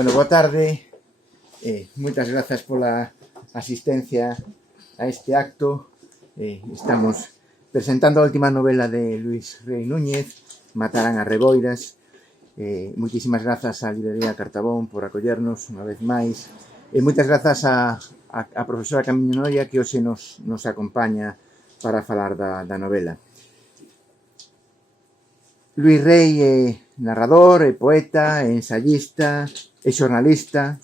Bueno, boa tarde. Moitas grazas pola asistencia a este acto. Estamos presentando a última novela de Luís Rei Núñez, Matarán as Reboiras. Moitísimas grazas á librería Cartabón por acollernos unha vez máis. Moitas grazas a profesora Camiño Noia que hoxe nos acompaña para falar da novela. Luís Rei é narrador, é poeta, é ensayista, é xornalista,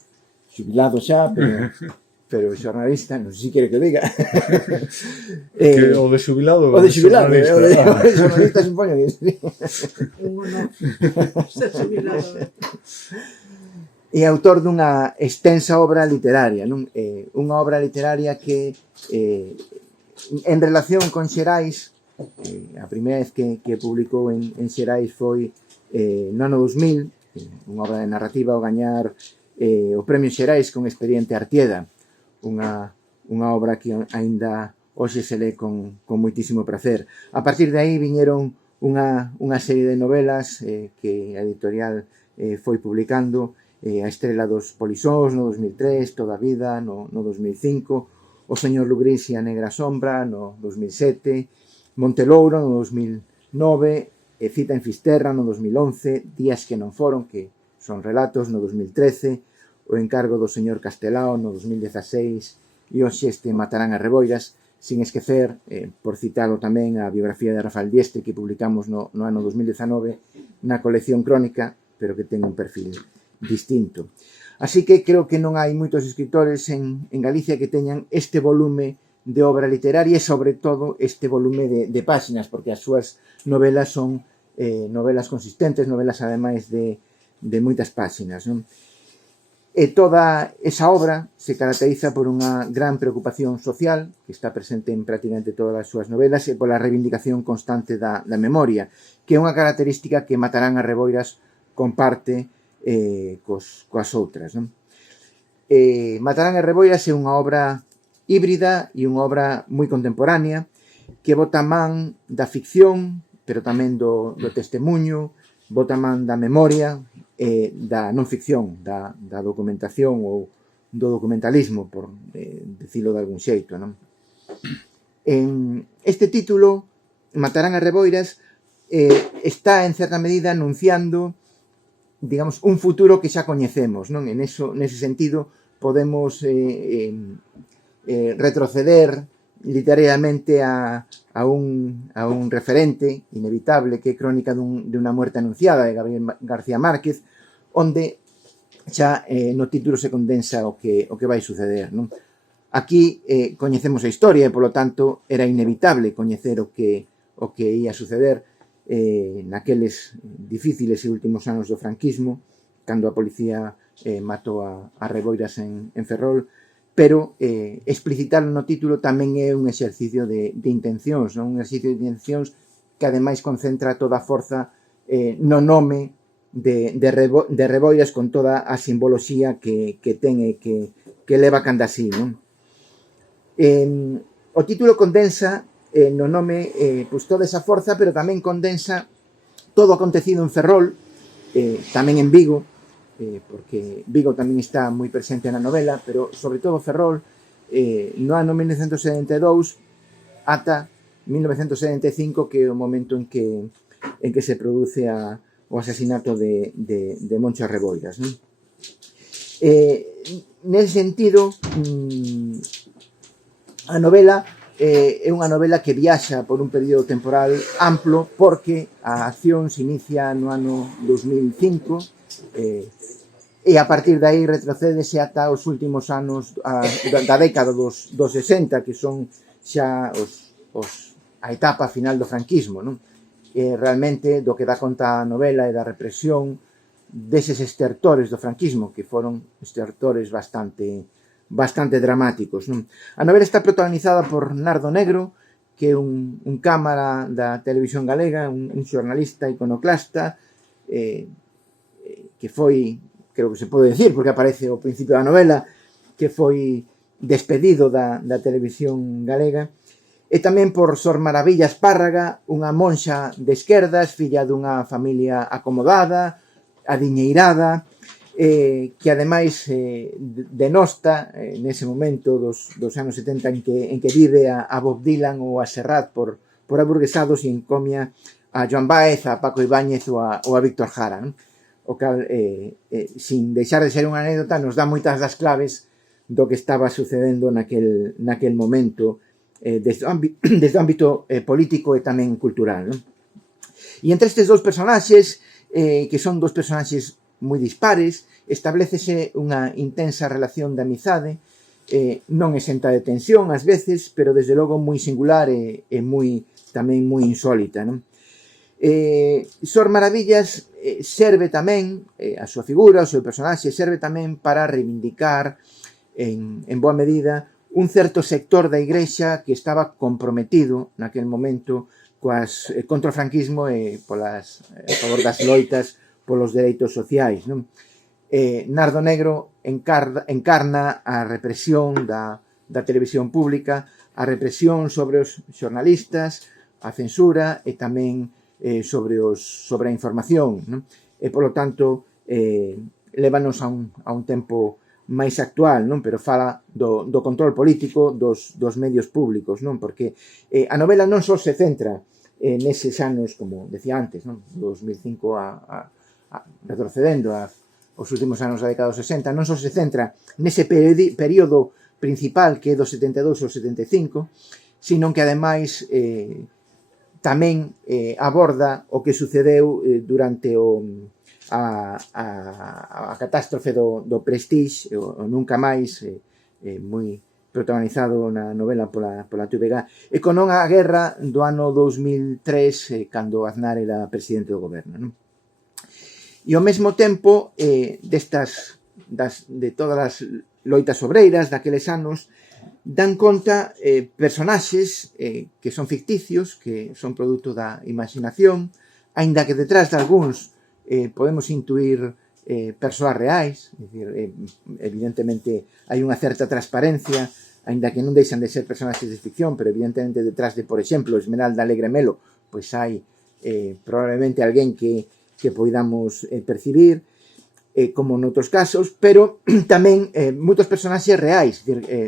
xubilado xa, pero xornalista, non sei se quere que diga. Que o de xubilado o de xubilado, o de xornalista supoño que sí. Ser xubilado. É autor dunha extensa obra literaria, non? Unha obra literaria que en relación con Xerais, a primeira vez que publicou en Xerais foi no ano 2000, unha obra de narrativa ao gañar o Premio Xerais con Expediente Artieda, unha obra que aínda hoxe se lê con moitísimo prazer. A partir de aí viñeron unha serie de novelas que a editorial foi publicando, A Estrela dos Polisós no 2003, Toda a Vida no 2005, O Señor Lugrís e a Negra Sombra no 2007, Montelouro no 2009, Cita en Fisterra no 2011, Días que non foron, que son relatos, no 2013, O encargo do señor Castelao no 2016 e hoxe este Matarán as Reboiras, sin esquecer, por citalo tamén, a biografía de Rafael Dieste que publicamos no ano 2019 na colección Crónica, pero que ten un perfil distinto. Así que creo que non hai moitos escritores en Galicia que teñan este volume de obra literaria e, sobre todo, este volume de páxinas, porque as súas novelas son novelas consistentes, novelas, ademais, de moitas páxinas, non? E toda esa obra se caracteriza por unha gran preocupación social, que está presente en prácticamente todas as súas novelas, e pola reivindicación constante da memoria, que é unha característica que Matarán as Reboiras comparte coas outras, non? Matarán as Reboiras é unha obra híbrida e unha obra moi contemporánea que bota man da ficción, pero tamén do testemunho, bota man da memoria e da non ficción, da documentación ou do documentalismo, por dicilo de algún xeito, non? En este título, Matarán as Reboiras, está en certa medida anunciando, digamos, un futuro que xa coñecemos, non? Nese sentido, podemos retroceder literariamente a un referente inevitable que é Crónica dunha muerte anunciada de Gabriel García Márquez, onde xa no título se condensa o que vai suceder, non? Aquí coñecemos a historia e, polo tanto, era inevitable coñecer o que ia suceder naqueles difíciles e últimos anos do franquismo, cando a policía matou a Reboiras en Ferrol, pero explicitarlo no título tamén é un exercicio de intencións, non? Un exercicio de intencións que ademais concentra toda a forza no nome de Reboiras, con toda a simboloxía que ten e que leva canda así, non? O título condensa no nome pois toda esa forza, pero tamén condensa todo o acontecido en Ferrol, tamén en Vigo, porque Vigo tamén está moi presente na novela, pero sobre todo Ferrol, no ano 1972 ata 1975, que é o momento en que se produce o asasinato de Moncho Reboiras, non? Nese sentido, a novela é unha novela que viaxa por un período temporal amplo, porque a acción se inicia no ano 2005 e a partir de aí retrocédese ata os últimos anos da década dos 60, que son xa a etapa final do franquismo, non? Realmente do que dá conta a novela é da represión deses estertores do franquismo, que foron estertores bastante dramáticos, non? A novela está protagonizada por Nardo Negro, que é un cámara da televisión galega, un xornalista iconoclasta, que foi, creo que se pode decir, porque aparece ao principio da novela, que foi despedido da televisión galega, e tamén por Sor Maravillas Párraga, unha monxa de esquerdas, filla dunha familia acomodada, adiñeirada, que ademais denosta nese momento dos anos 70 en que vive a Bob Dylan ou a Serrat por aburguesados e encomia a Joan Baez, a Paco Ibáñez ou a Víctor Jara, non? O cal, sin deixar de ser unha anécdota, nos dá moitas das claves do que estaba sucedendo naquel momento desde o ámbito político e tamén cultural, non? E entre estes dous personaxes, que son dous personaxes moi dispares, establecese unha intensa relación de amizade, non exenta de tensión ás veces, pero desde logo moi singular e tamén moi insólita, non? Sor Maravillas serve tamén, a súa figura, o seu personaxe, serve tamén para reivindicar en boa medida un certo sector da Igrexa que estaba comprometido naquel momento contra o franquismo e a favor das loitas polos dereitos sociais, non? Nardo Negro encarna a represión da televisión pública, a represión sobre os xornalistas, a censura e tamén sobre a información, non? E, polo tanto, lévanos a un tempo máis actual, non? Pero fala do control político dos medios públicos, non? Porque a novela non só se centra neses anos, como decía antes, non? 2005 retrocedendo aos últimos anos da década dos 60, non só se centra nese período principal que é do 72 ao 75, sino que ademais tamén aborda o que sucedeu durante a catástrofe do Prestige, o Nunca Máis, moi protagonizado na novela pola TVG, e con a guerra do ano 2003, cando Aznar era presidente do goberno, non? E ao mesmo tempo, de todas as loitas obreiras daqueles anos, dan conta personaxes que son ficticios, que son produto da imaginación, aínda que detrás de algúns podemos intuir persoas reais, evidentemente hai unha certa transparencia, aínda que non deixan de ser personaxes de ficción, pero evidentemente detrás de, por exemplo, Esmeralda Alegre Melo, pois hai probablemente alguén que poidamos percibir, como noutros casos, pero tamén moitos personaxes reais,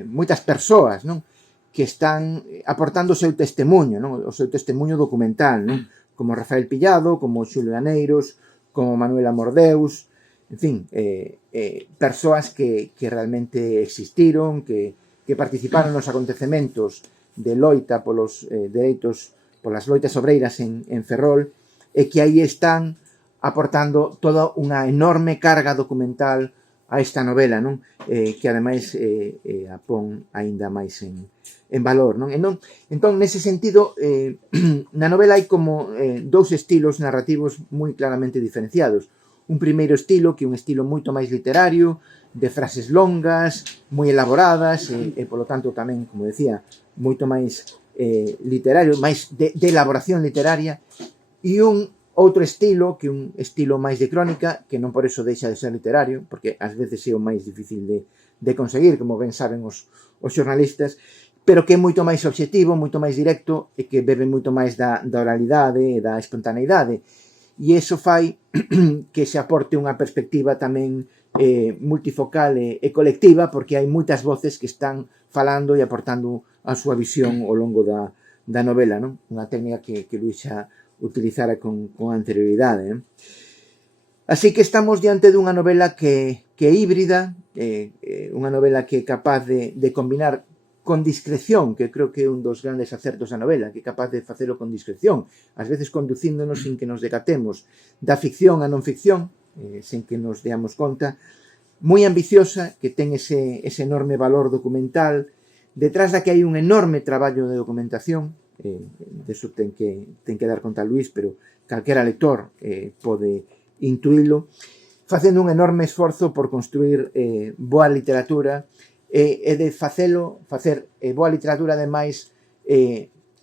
moitas persoas, non? Que están aportando o seu testemunho, non? O seu testemunho documental, non? Como Rafael Pillado, como Xulio Aneiros, como Manuela Mordeus, en fin, persoas que realmente existiron, que participaron nos acontecementos de loita polos dereitos, polas loitas obreiras en Ferrol, e que aí están aportando toda unha enorme carga documental a esta novela, non? Que ademais a pon aínda máis en valor, non? Entón, nese sentido, na novela hai como dous estilos narrativos moi claramente diferenciados. Un primeiro estilo, que é un estilo moito máis literario, de frases longas, moi elaboradas, e polo tanto tamén, como decía, moito máis literario, máis de elaboración literaria, e un outro estilo, que é un estilo máis de crónica, que non por eso deixa de ser literario, porque ás veces é o máis difícil de conseguir, como ben saben os xornalistas, pero que é moito máis obxectivo, moito máis directo, e que bebe moito máis da oralidade e da espontaneidade. E iso fai que se aporte unha perspectiva tamén multifocal e colectiva, porque hai moitas voces que están falando e aportando a súa visión ao longo da novela, non? Unha técnica que Luís xa utilizara con anterioridade, non? Así que estamos diante dunha novela que é híbrida, unha novela que é capaz de combinar con discreción, que creo que é un dos grandes acertos da novela, que é capaz de facelo con discreción, ás veces conducíndonos sin que nos decatemos da ficción a non ficción, sen que nos deamos conta, moi ambiciosa, que ten ese enorme valor documental, detrás da que hai un enorme traballo de documentación, deso ten que dar conta Luís, pero calquera lector pode intuílo, facendo un enorme esforzo por construir boa literatura e de facer boa literatura ademais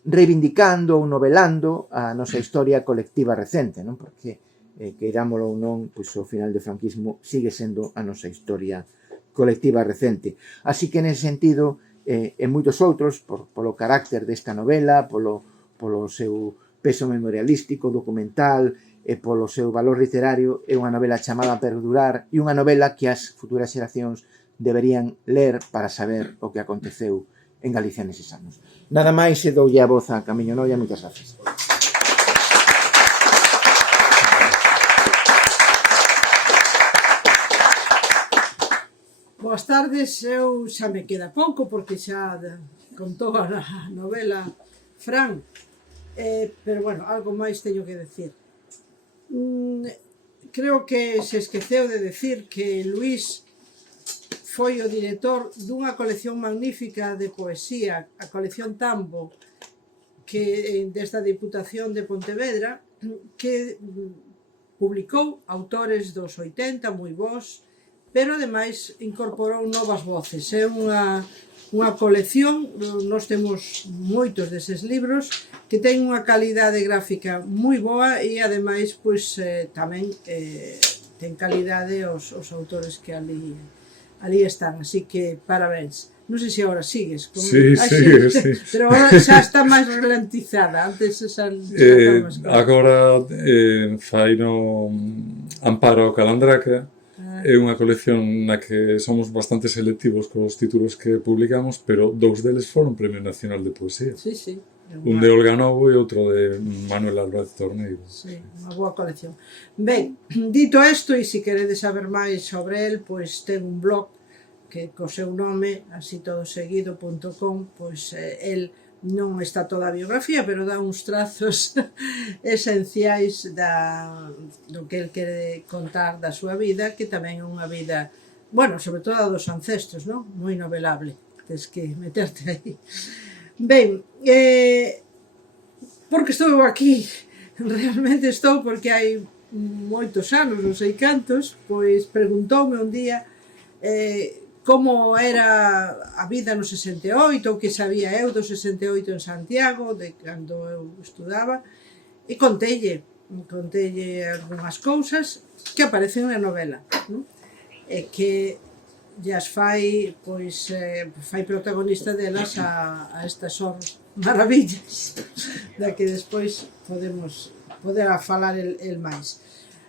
reivindicando ou novelando a nosa historia colectiva recente, non? Porque queirámolo ou non, pois o final do franquismo sigue sendo a nosa historia colectiva recente. Así que nese sentido, e moitos outros, polo carácter desta novela, polo seu peso memorialístico, documental e polo seu valor literario. É unha novela chamada Perdurar e unha novela que as futuras xeracións deberían ler para saber o que aconteceu en Galicia neses anos. Nada máis, e doulle a voz a Camiño Noia. Moitas gracias. Boas tardes, eu xa me queda pouco porque xa contou a novela Fran, pero bueno, algo máis teño que decir. Creo que se esqueceu de decir que Luís foi o director dunha colección magnífica de poesía, a colección Tambo, que desta Diputación de Pontevedra, que publicou autores dos 80 moi bons, pero ademais incorporou novas voces. É unha colección, nós temos moitos deses libros, que ten unha calidade gráfica moi boa e ademais pois, tamén ten calidade os autores que ali están, así que parabéns. Non sei se agora sigues. Sí, sí. Pero agora xa está máis ralentizada. Antes xa agora fai no Amparo Calandraca. É unha colección na que somos bastante selectivos cos títulos que publicamos, pero 2 deles foron Premio Nacional de Poesía. Sí, sí. Un de Olga Novo e outro de Manuel Álvarez Torneiro. Sí, unha boa colección. Ben, dito isto, e se queredes saber máis sobre el, pois ten un blog que co seu nome, asitodoseguido.com, pois el non está toda a biografía, pero dá uns trazos esenciais do que el quere contar da súa vida, que tamén é unha vida, bueno, sobre todo a dos ancestros, non? Moi novelable, tens que meterte aí. Ben, porque estou aquí, realmente estou porque hai moitos anos, non sei cantos, pois preguntoume un día como era a vida no 68, o que sabía eu do 68 en Santiago, de cando eu estudaba, e conteille algunhas cousas que aparecen na novela, non? E que llas fai, pois, fai protagonista delas a estas maravillas da que despois poderá falar el máis.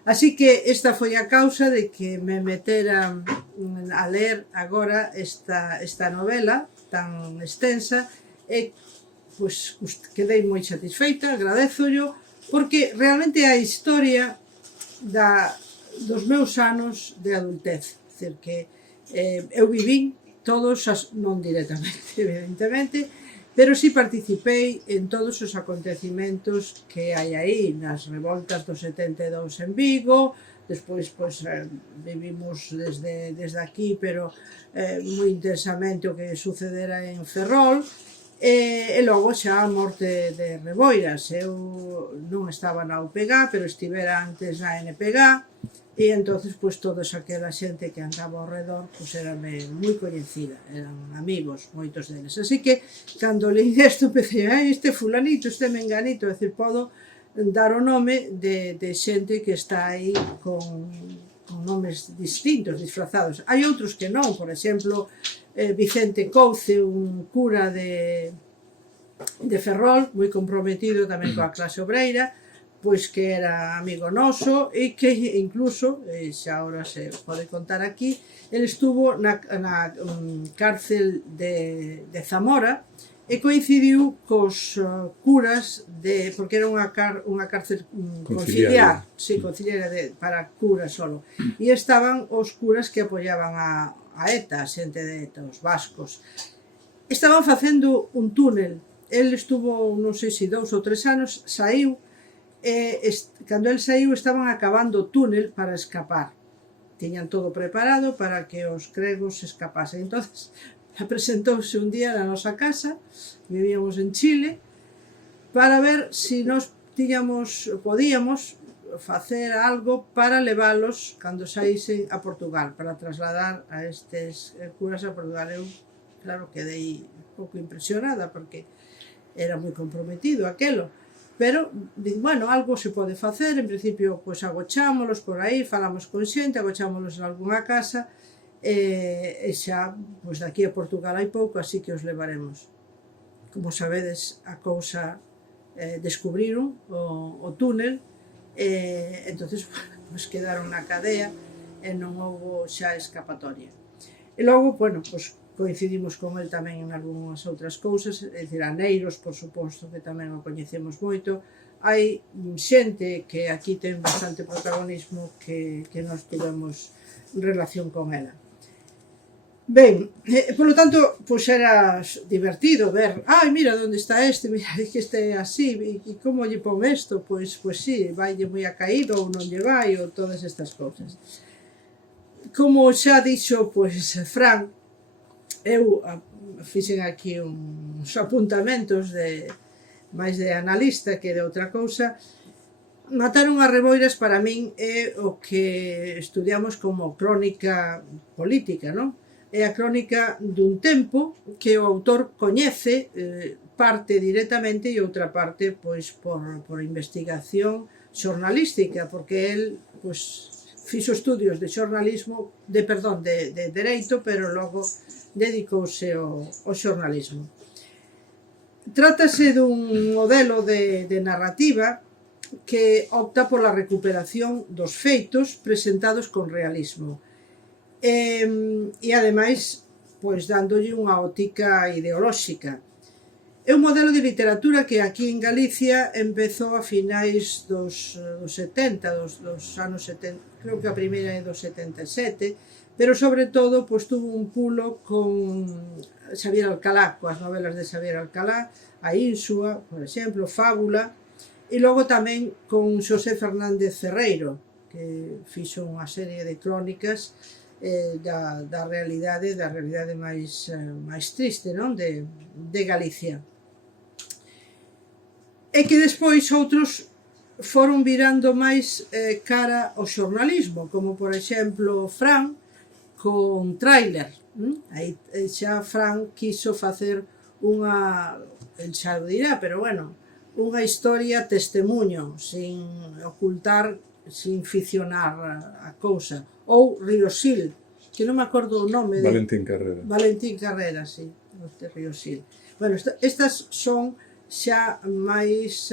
Así que esta foi a causa de que me metera a ler agora esta novela tan extensa e pois quedei moi satisfeita, agradezollo, porque realmente é a historia dos meus anos de adultez. É dicir, que eu vivín todos, non directamente, evidentemente, pero si participei en todos os acontecimentos que hai aí, nas revoltas do 72 en Vigo, despois pois, vivimos desde aquí, pero moi intensamente o que sucedera en Ferrol, e logo xa a morte de Reboiras. Eu non estaba na UPG, pero estivera antes na NPG, e entonces pois toda aquela xente que andaba ao redor pois era moi coñecida, eran amigos moitos deles, así que cando leí isto empecé, este fulanito, este menganito, é dicir, podo dar o nome de xente que está aí con nomes distintos, disfrazados. Hai outros que non, por exemplo, Vicente Couce, un cura de Ferrol, moi comprometido tamén coa clase obreira, pois que era amigo noso e que incluso, xa agora se pode contar aquí, ele estuvo na cárcel de Zamora e coincidiu cos curas porque era unha cárcel conciliar, para curas solo, e estaban os curas que apoiaban a ETA, a xente de ETA, os vascos. Estaban facendo un túnel, el estuvo, non sei se 2 ou 3 anos, saiu, cando el saiu estaban acabando o túnel para escapar, tiñan todo preparado para que os gregos escapasen. Entonces presentouse un día na nosa casa, vivíamos en Chile, para ver se nos podíamos facer algo para leválos cando saísen a Portugal, para trasladar a estes curas a Portugal. Eu, claro, quedei un pouco impresionada porque era moi comprometido aquelo. Pero, bueno, algo se pode facer, en principio, pois agochámolos por aí, falamos con xente, agochámolos en algunha casa, e xa, pois daqui a Portugal hai pouco, así que os levaremos. Como sabedes, a cousa descubriron o túnel, entonces pues quedaron na cadea e non houbo xa escapatoria. E logo, bueno, pues coincidimos con el tamén en algunhas outras cousas, é dicir, Aneiros, por suposto, que tamén o coñecemos moito. Hai xente que aquí ten bastante protagonismo que nós tivemos relación con ela. Ben, polo tanto, pois era divertido ver, ai, mira onde está este, mira que este é así, e como lle pon isto, pois sí, vaille moi a caído ou non lle vai, ou todas estas cousas. Como xa dixo, pois, Fran, eu fixen aquí uns apuntamentos máis de analista que de outra cousa. Mataron as reboiras para min é o que estudiamos como crónica política, non? É a crónica dun tempo que o autor coñece, parte directamente e outra parte pois por investigación xornalística, porque el pois fixo estudios de xornalismo, de dereito, pero logo dedicouse ao xornalismo. Trátase dun modelo de narrativa que opta pola recuperación dos feitos presentados con realismo. E ademais, pois dándolle unha óptica ideolóxica. É un modelo de literatura que aquí en Galicia empezou a finais dos 70, dos anos 70, creo que a primeira é dos 77, pero sobre todo pois tuvo un pulo con Xavier Alcalá, coas novelas de Xavier Alcalá, A Ínsua, por exemplo, Fábula, e logo tamén con Xosé Fernández Ferreiro, que fixo unha serie de crónicas da realidade máis triste, non? De Galicia. E que despois outros foron virando máis cara ao xornalismo, como por exemplo Fran con Tráiler. Aí xa Fran quiso facer unha, el xa o dirá, pero bueno, unha historia testemunho, sin ocultar, sin ficcionar a cousa. Ou Riosil, que non me acordo o nome de... Valentín Carrera. Valentín Carrera, sí, de Riosil. Bueno, estas son xa máis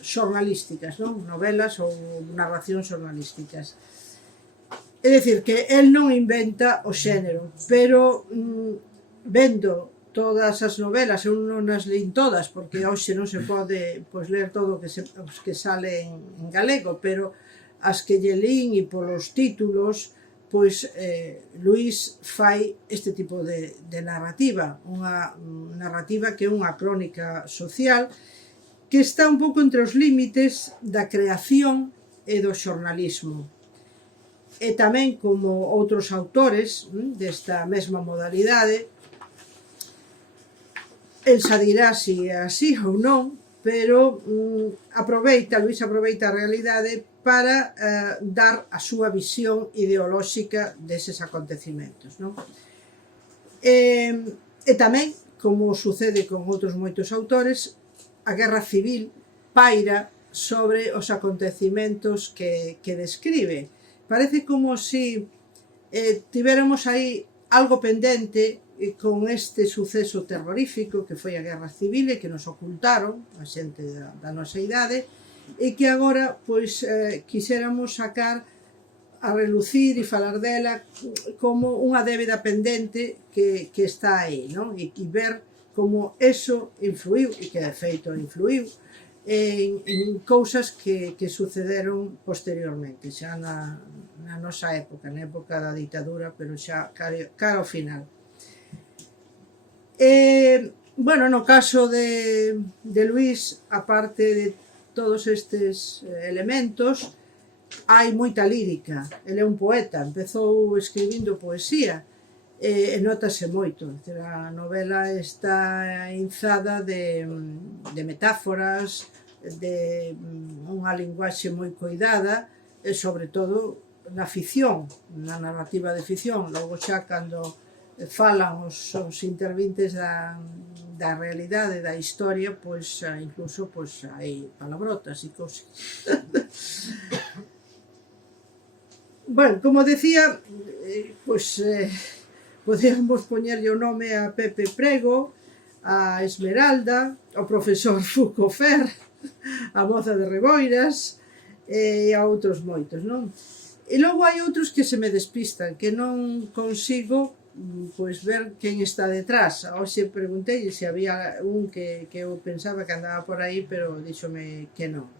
xornalísticas, non? Novelas ou narracións xornalísticas. É dicir, que el non inventa o xénero, pero vendo todas as novelas, eu non as leín todas, porque hoxe non se pode ler todo os que sale en galego, pero as que lle lín e polos títulos, pois Luís fai este tipo de narrativa, unha narrativa que é unha crónica social que está un pouco entre os límites da creación e do xornalismo. E tamén, como outros autores desta mesma modalidade, el xa dirá se é así ou non, pero Luís aproveita a realidade para dar a súa visión ideolóxica deses acontecimentos, non? E tamén, como sucede con outros moitos autores, a guerra civil paira sobre os acontecimentos que describe. Parece como se tivéramos aí algo pendente con este suceso terrorífico que foi a guerra civil e que nos ocultaron a xente da nosa idade, e que agora pois quixéramos sacar a relucir e falar dela como unha débeda pendente que está aí, non? E ver como eso influiu, e que de feito influiu, en cousas que sucederon posteriormente, xa na nosa época, na época da ditadura, pero xa cara ao final. Bueno, no caso de Luís, aparte de todos estes elementos, hai moita lírica. Ele é un poeta, empezou escribindo poesía e notase moito. A novela está inzada de metáforas, de unha linguaxe moi coidada, e sobre todo na ficción, na narrativa de ficción. Logo xa cando falan os intervintes da realidade, da historia, pois incluso hai palabrotas e cousas. Bueno, como decía, pois podríamos poñerlle o nome a Pepe Prego, a Esmeralda, o profesor Fuco Fer, a moza de Reboiras, e a outros moitos, non? E logo hai outros que se me despistan, que non consigo pois ver quen está detrás. Hoxe preguntei se había un que eu pensaba que andaba por aí, pero díxome que non.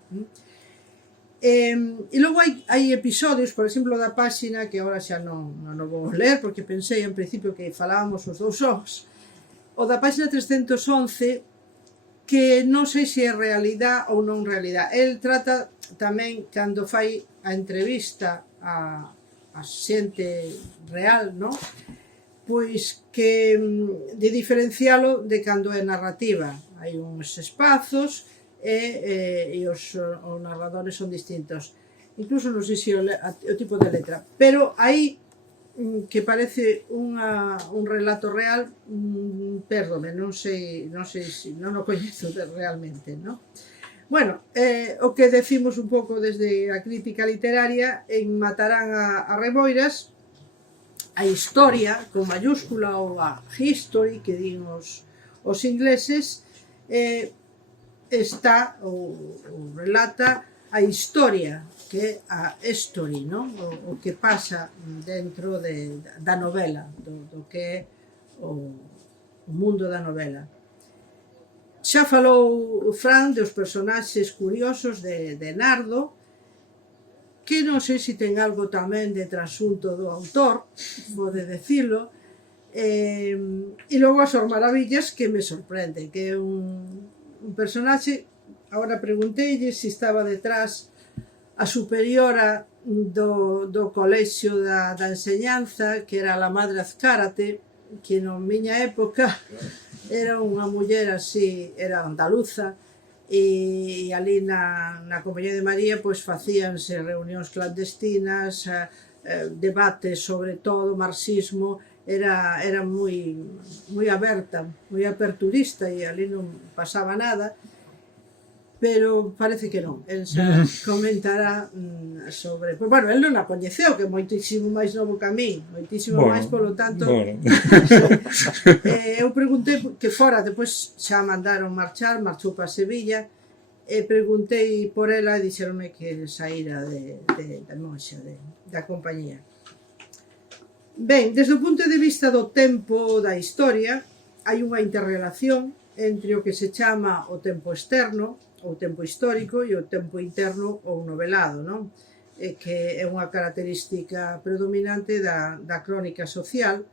E logo hai episodios, por exemplo, da páxina, que agora xa non vou ler, porque pensei en principio que falábamos os dous xogos, o da páxina 311, que non sei se é realidade ou non realidade. El trata tamén, cando fai a entrevista a xente real, non? Pois que de diferencialo de cando é narrativa. Hai uns espazos e os narradores son distintos. Incluso non sei se o tipo de letra. Pero hai que parece un relato real, perdome, non sei se non o coñezo realmente, non? Bueno, o que decimos un pouco desde a crítica literaria, en Matarán a Reboiras, a historia, con mayúscula, ou a history, que din os ingleses, está, ou relata a historia, que é a story, non? O que pasa dentro da novela, do que é o mundo da novela. Xa falou Fran dos personaxes curiosos de Nardo, que non sei se ten algo tamén de trasunto do autor, pode decilo, e logo as Maravillas, que me sorprende, que é un personaxe. Agora pregunteille se estaba detrás a superiora do colexio da enseñanza, que era la Madre Azcárate, que na miña época era unha muller así, era andaluza, e ali na Compañía de María pois facíanse reunións clandestinas, debates sobre todo, marxismo, era moi aberta, moi aperturista, e ali non pasaba nada, pero parece que non. El xa comentará sobre... Pois, bueno, el non a coñeceu, que é moitísimo máis novo que a min, moitísimo máis, polo tanto... Eu preguntei que fora, depois xa mandaron marchou para Sevilla, e preguntei por ela e dixeronme que saíra da monxa, da compañía. Ben, desde o punto de vista do tempo da historia, hai unha interrelación entre o que se chama o tempo externo, o tempo histórico, e o tempo interno ou novelado, non? Que é unha característica predominante da crónica social,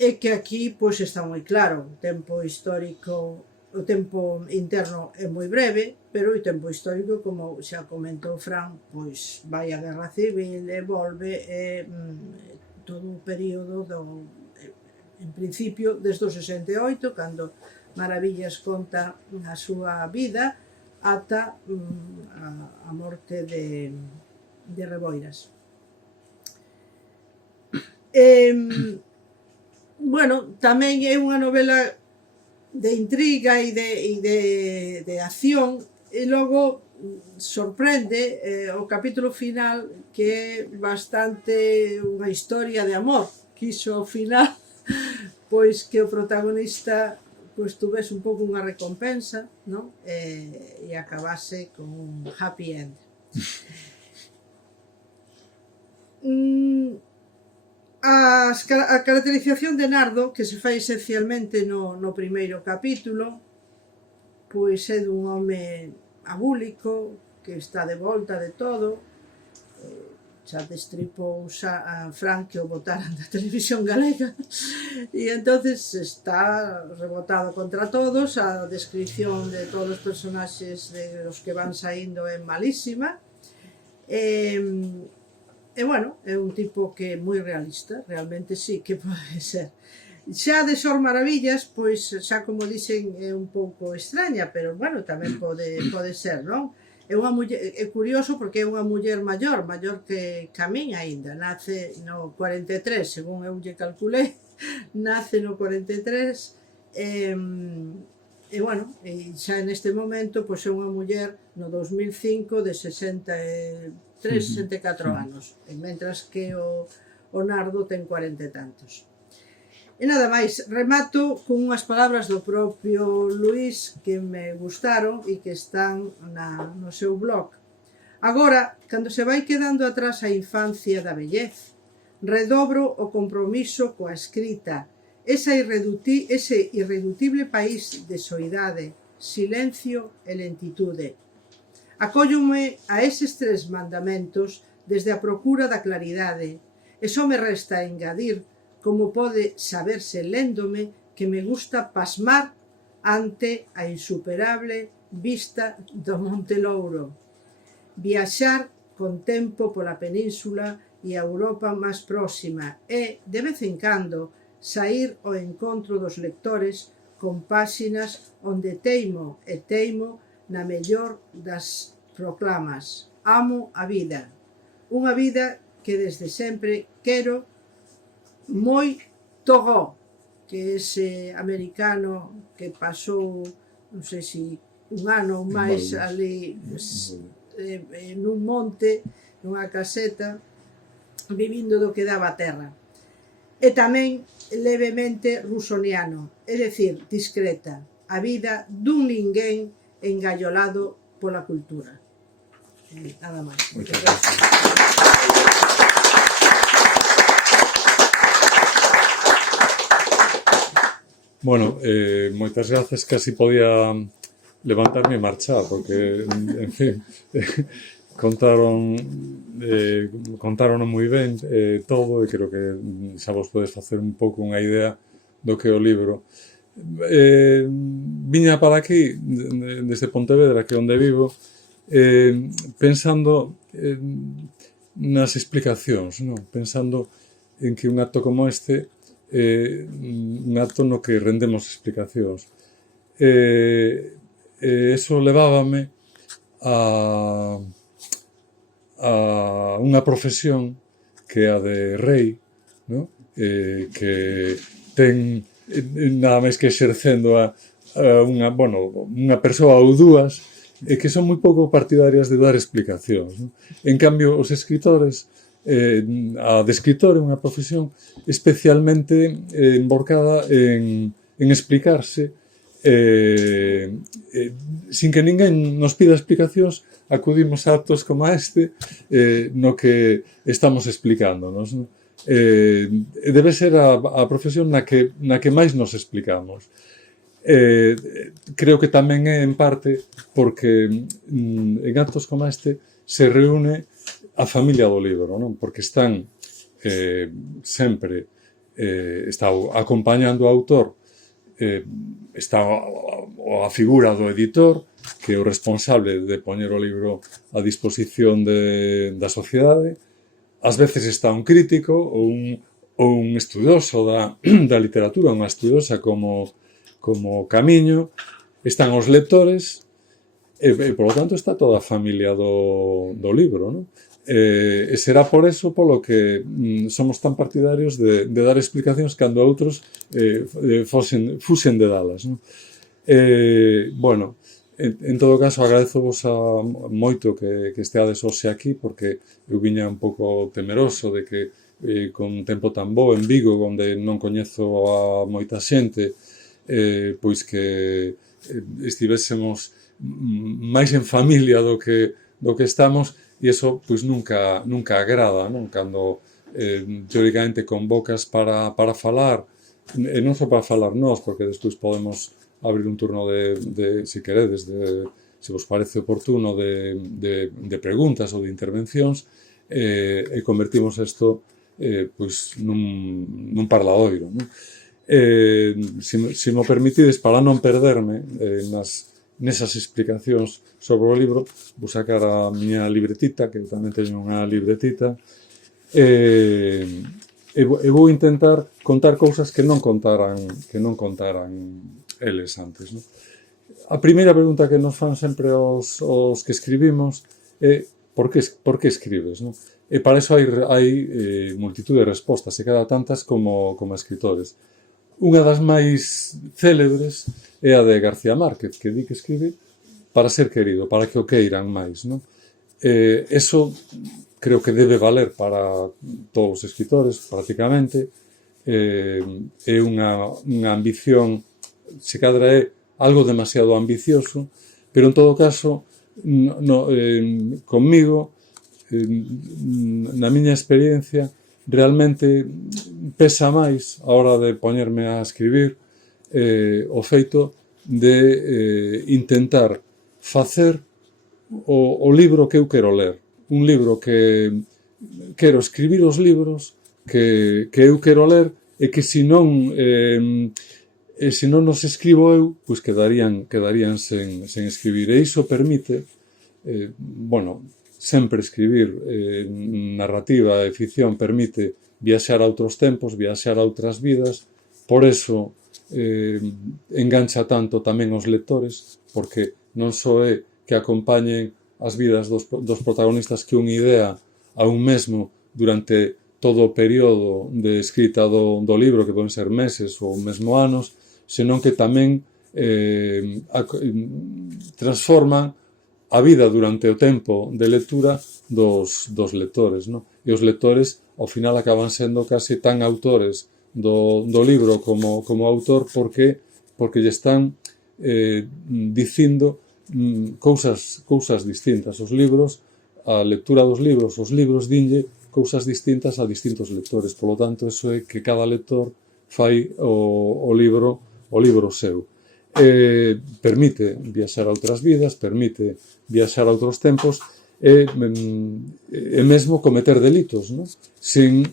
e que aquí pois está moi claro. O tempo histórico, o tempo interno é moi breve, pero o tempo histórico, como xa comentou Fran, pois vai a Guerra Civil e volve, todo o período en principio desde o 68, cando Maravillas conta a súa vida, ata a morte de Reboiras. Bueno, tamén é unha novela de intriga e de acción, e logo sorprende o capítulo final, que é bastante unha historia de amor. Quixo ao final pois que o protagonista pois tuvese un pouco unha recompensa, non? E acabase con un happy end. A caracterización de Nardo, que se fai esencialmente no primeiro capítulo, pois é dun home abúlico, que está de volta de todo, xa destripou a Fran que o botaran da televisión galega, e entonces está rebotado contra todos. A descripción de todos os personaxes de los que van saindo é malísima, e bueno, é un tipo que é moi realista, realmente sí que pode ser. Xa de Sor Maravillas, pois xa como dixen é un pouco extraña, pero bueno, tamén pode ser, non? É unha muller, é curioso porque é unha muller maior que a min aínda, nace no 43, según eu lle calculei, nace no 43, e bueno, xa neste momento pois é unha muller no 2005 de 63, 64 anos, mentras que o Nardo ten 40 e tantos. E nada máis, remato con unhas palabras do propio Luís que me gustaron e que están no seu blog. Agora, cando se vai quedando atrás a infancia da vellez, redobro o compromiso coa escrita, ese irredutible país de soidade, silencio e lentitude. Acóllome a eses 3 mandamentos desde a procura da claridade, e só me resta engadir, como pode saberse léndome, que me gusta pasmar ante a insuperable vista do Monte Louro. Viaxar con tempo pola península e a Europa máis próxima e, de vez en cando, saír ao encontro dos lectores con páxinas onde teimo na mellor das proclamas. Amo a vida. Unha vida que desde sempre quero Thoreau, que ese americano que pasou, non sei se un ano ou máis ali nun monte, nunha caseta, vivindo do que daba a terra. E tamén levemente rusoniano, é dicir, discreta, a vida dun ninguén engallolado pola cultura. Nada máis. Moitas gracias. Bueno, moitas grazas, casi podía levantarme e marchar, porque, en fin, contaron moi ben todo, e creo que xa vos podes facer un pouco unha idea do que é o libro. Viña para aquí, desde Pontevedra, que é onde vivo, pensando nas explicacións, non? Pensando en que un acto como este un acto no que rendemos explicacións. Eso levábame a unha profesión que é a de rei, no? Que ten nada máis que exercendo unha persoa ou dúas, e que son moi pouco partidarias de dar explicacións, no? En cambio, os escritores, a de escritor é unha profesión especialmente emborcada en explicarse, sin que ninguén nos pida explicacións. Acudimos a actos como este, no que estamos explicándonos, no? Debe ser a profesión na que máis nos explicamos. Creo que tamén é en parte porque en actos como este se reúne a familia do libro, non? Porque están sempre está acompañando o autor, está a figura do editor, que é o responsable de poñer o libro a disposición da sociedade. Ás veces está un crítico ou un estudioso da literatura, unha estudiosa como Camiño. Están os lectores e, por lo tanto, está toda a familia do libro, non? E será por eso polo que somos tan partidarios de dar explicacións cando outros fusen de dalas, non? Bueno, en todo caso, agradezovos moito que esteades hoxe aquí, porque eu viña un pouco temeroso de que con tempo tan bo en Vigo, onde non coñezo a moita xente, pois que estivésemos máis en familia do que estamos, e iso pois nunca agrada, non? Cando teóricamente convocas para falar, e non só para falar nós, porque despois podemos abrir un turno de se queredes, se vos parece oportuno, de preguntas ou de intervencións, e convertimos isto pois nun parladoiro, non? Se mo permitides, para non perderme nesas explicacións sobre o libro, vou sacar a miña libretita, que tamén teño unha libretita, e vou intentar contar cousas que non contaran eles antes, non? A primeira pregunta que nos fan sempre os que escribimos é por que escribes, non? E para iso hai multitud de respostas, e cada tantas como escritores. Unha das máis célebres é a de García Márquez, que di que escribe para ser querido, para que o queiran máis, non? Eso creo que debe valer para todos os escritores, prácticamente, é unha ambición, se cadra é algo demasiado ambicioso, pero en todo caso, conmigo, na miña experiencia, realmente pesa máis a hora de poñerme a escribir o feito de intentar facer o libro que eu quero ler. Un libro que quero escribir os libros que eu quero ler e que se non nos escribo eu, pois quedarían sen escribir. E iso permite, sempre escribir narrativa e ficción permite viaxar a outros tempos, viaxar a outras vidas, por eso engancha tanto tamén os lectores, porque non só é que acompañen as vidas dos protagonistas que unha idea a un mesmo durante todo o período de escrita do libro, que poden ser meses ou mesmo anos, senón que tamén transforman a vida durante o tempo de lectura dos lectores, non? E os lectores, ao final, acaban sendo case tan autores do libro como autor porque lle están dicindo cousas distintas. Os libros, a lectura dos libros, os libros dinlle cousas distintas a distintos lectores. Por lo tanto, eso é que cada lector fai o libro seu. Permite viaxar a outras vidas, permite viaxar a outros tempos e mesmo cometer delitos, non? Sin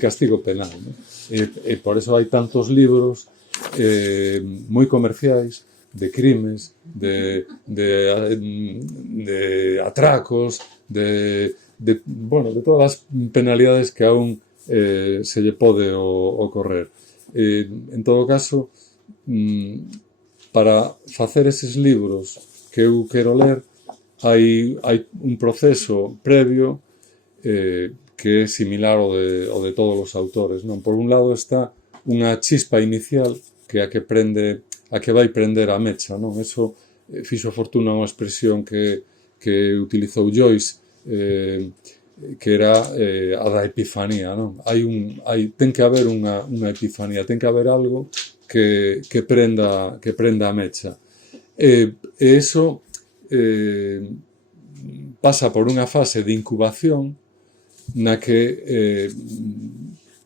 castigo penal, non? E por eso hai tantos libros moi comerciais de crimes, de atracos, de todas as penalidades que aún se lle pode ocorrer. En todo caso, para facer eses libros que eu quero ler, hai un proceso previo que é similar ao de todos os autores, non? Por un lado está unha chispa inicial que é a que vai prender a mecha, non? Eso fixo fortuna unha expresión que utilizou Joyce, que era a da epifanía, non? Ten que haber unha epifanía, ten que haber algo que prenda a mecha. E eso pasa por unha fase de incubación na que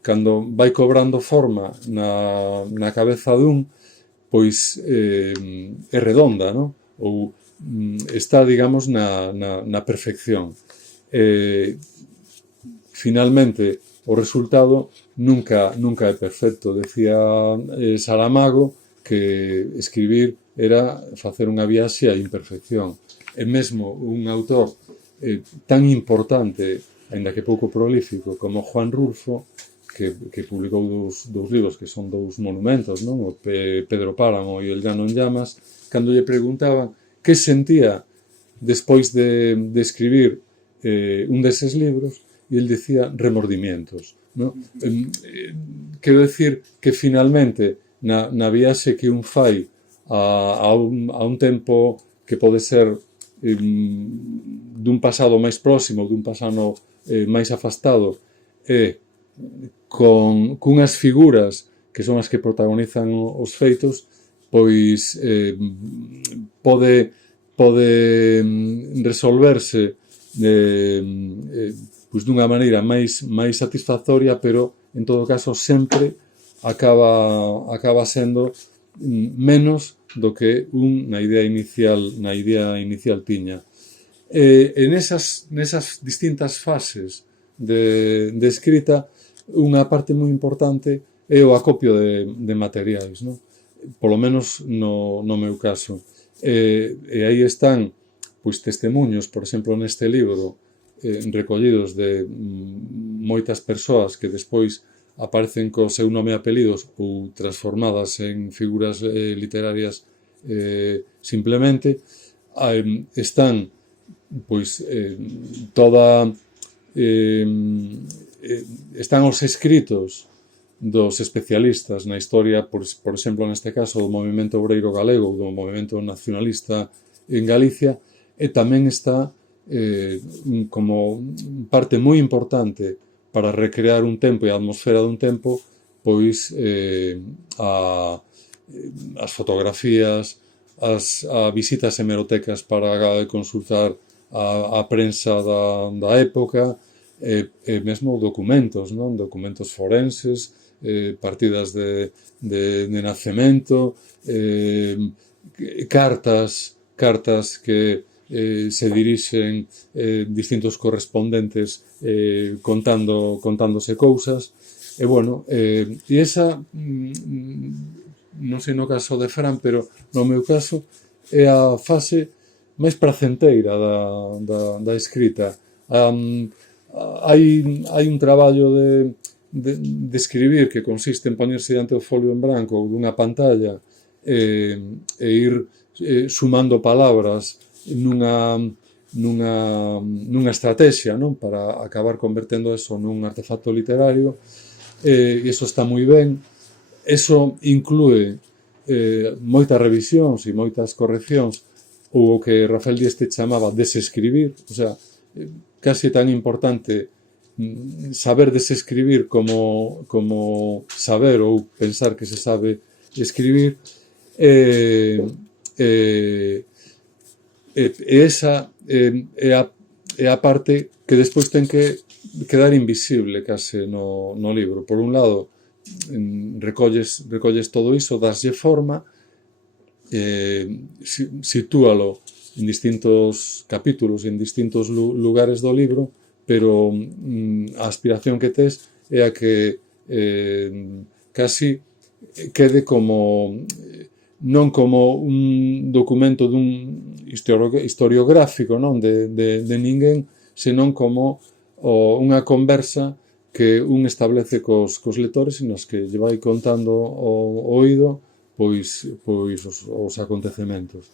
cando vai cobrando forma na cabeza dun, pois é redonda, non? Ou está, digamos, na perfección. Finalmente, o resultado nunca é perfecto. Decía Saramago que escribir era facer unha viaxe á imperfección. E mesmo un autor tan importante, aínda que pouco prolífico, como Juan Rulfo, que publicou dous libros que son dous monumentos, non? O Pedro Páramo e El llano en llamas, cando lle preguntaban que sentía despois de escribir un deses libros, e el dicía remordimientos, non? Quero decir que finalmente na viaxe que un fai a un tempo que pode ser dun pasado máis próximo, dun pasado máis afastado, cunhas figuras que son as que protagonizan os feitos, pois pode resolverse pois dunha maneira máis satisfactoria, pero en todo caso sempre acaba sendo menos do que na idea inicial tiña. En esas distintas fases de escrita, unha parte moi importante é o acopio de materiais, non? Polo menos no meu caso. E aí están pois testemuños, por exemplo, neste libro, recollidos de moitas persoas que despois aparecen co seu nome e apelidos ou transformadas en figuras literarias simplemente. Están pois están os escritos dos especialistas na historia, por exemplo, neste caso, do movimento obreiro galego ou do movimento nacionalista en Galicia, e tamén está como parte moi importante para recrear un tempo e a atmosfera dun tempo, pois as fotografías, a visitas a hemerotecas para consultar a prensa da época, e mesmo documentos, non? Documentos forenses, partidas de nacemento, cartas que se dirixen distintos correspondentes contándose cousas, e bueno, e esa non sei no caso de Fran, pero no meu caso é a fase máis pracenteira da escrita. Hai un traballo de escribir que consiste en poñerse diante do folio en branco ou dunha pantalla e ir sumando palabras nunha estrategia, non? Para acabar convertendo eso nun artefacto literario, e iso está moi ben. Eso inclúe moitas revisións e moitas correccións, ou o que Rafael Dieste chamaba desescribir, o sea, casi tan importante saber desescribir como saber ou pensar que se sabe escribir, esa é a parte que despois ten que quedar invisible case no libro. Por un lado, recolles todo iso, daslle forma, sitúalo en distintos capítulos, en distintos lugares do libro, pero a aspiración que tes é a que casi quede como non como un documento dun historiográfico, non de ninguén, senón como unha conversa que un establece cos lectores e nos que lle vai contando o oído pois os acontecementos.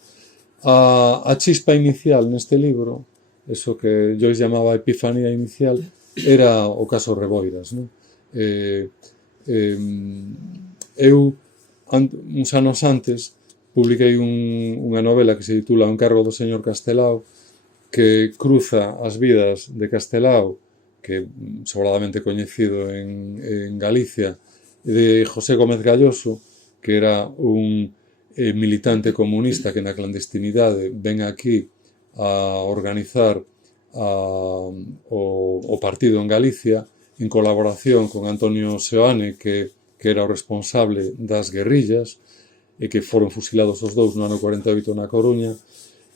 A chispa inicial neste libro, eso que Joyce chamaba epifanía inicial, era o caso Reboiras, non? Eu, uns anos antes, publiquei unha novela que se titula O encargo do señor Castelao, que cruza as vidas de Castelao, que sobradamente coñecido en Galicia, de José Gómez Galloso, que era un militante comunista que na clandestinidade ven aquí a organizar o partido en Galicia, en colaboración con Antonio Seoane, que era o responsable das guerrillas, e que foron fusilados os dous no ano 48 na Coruña.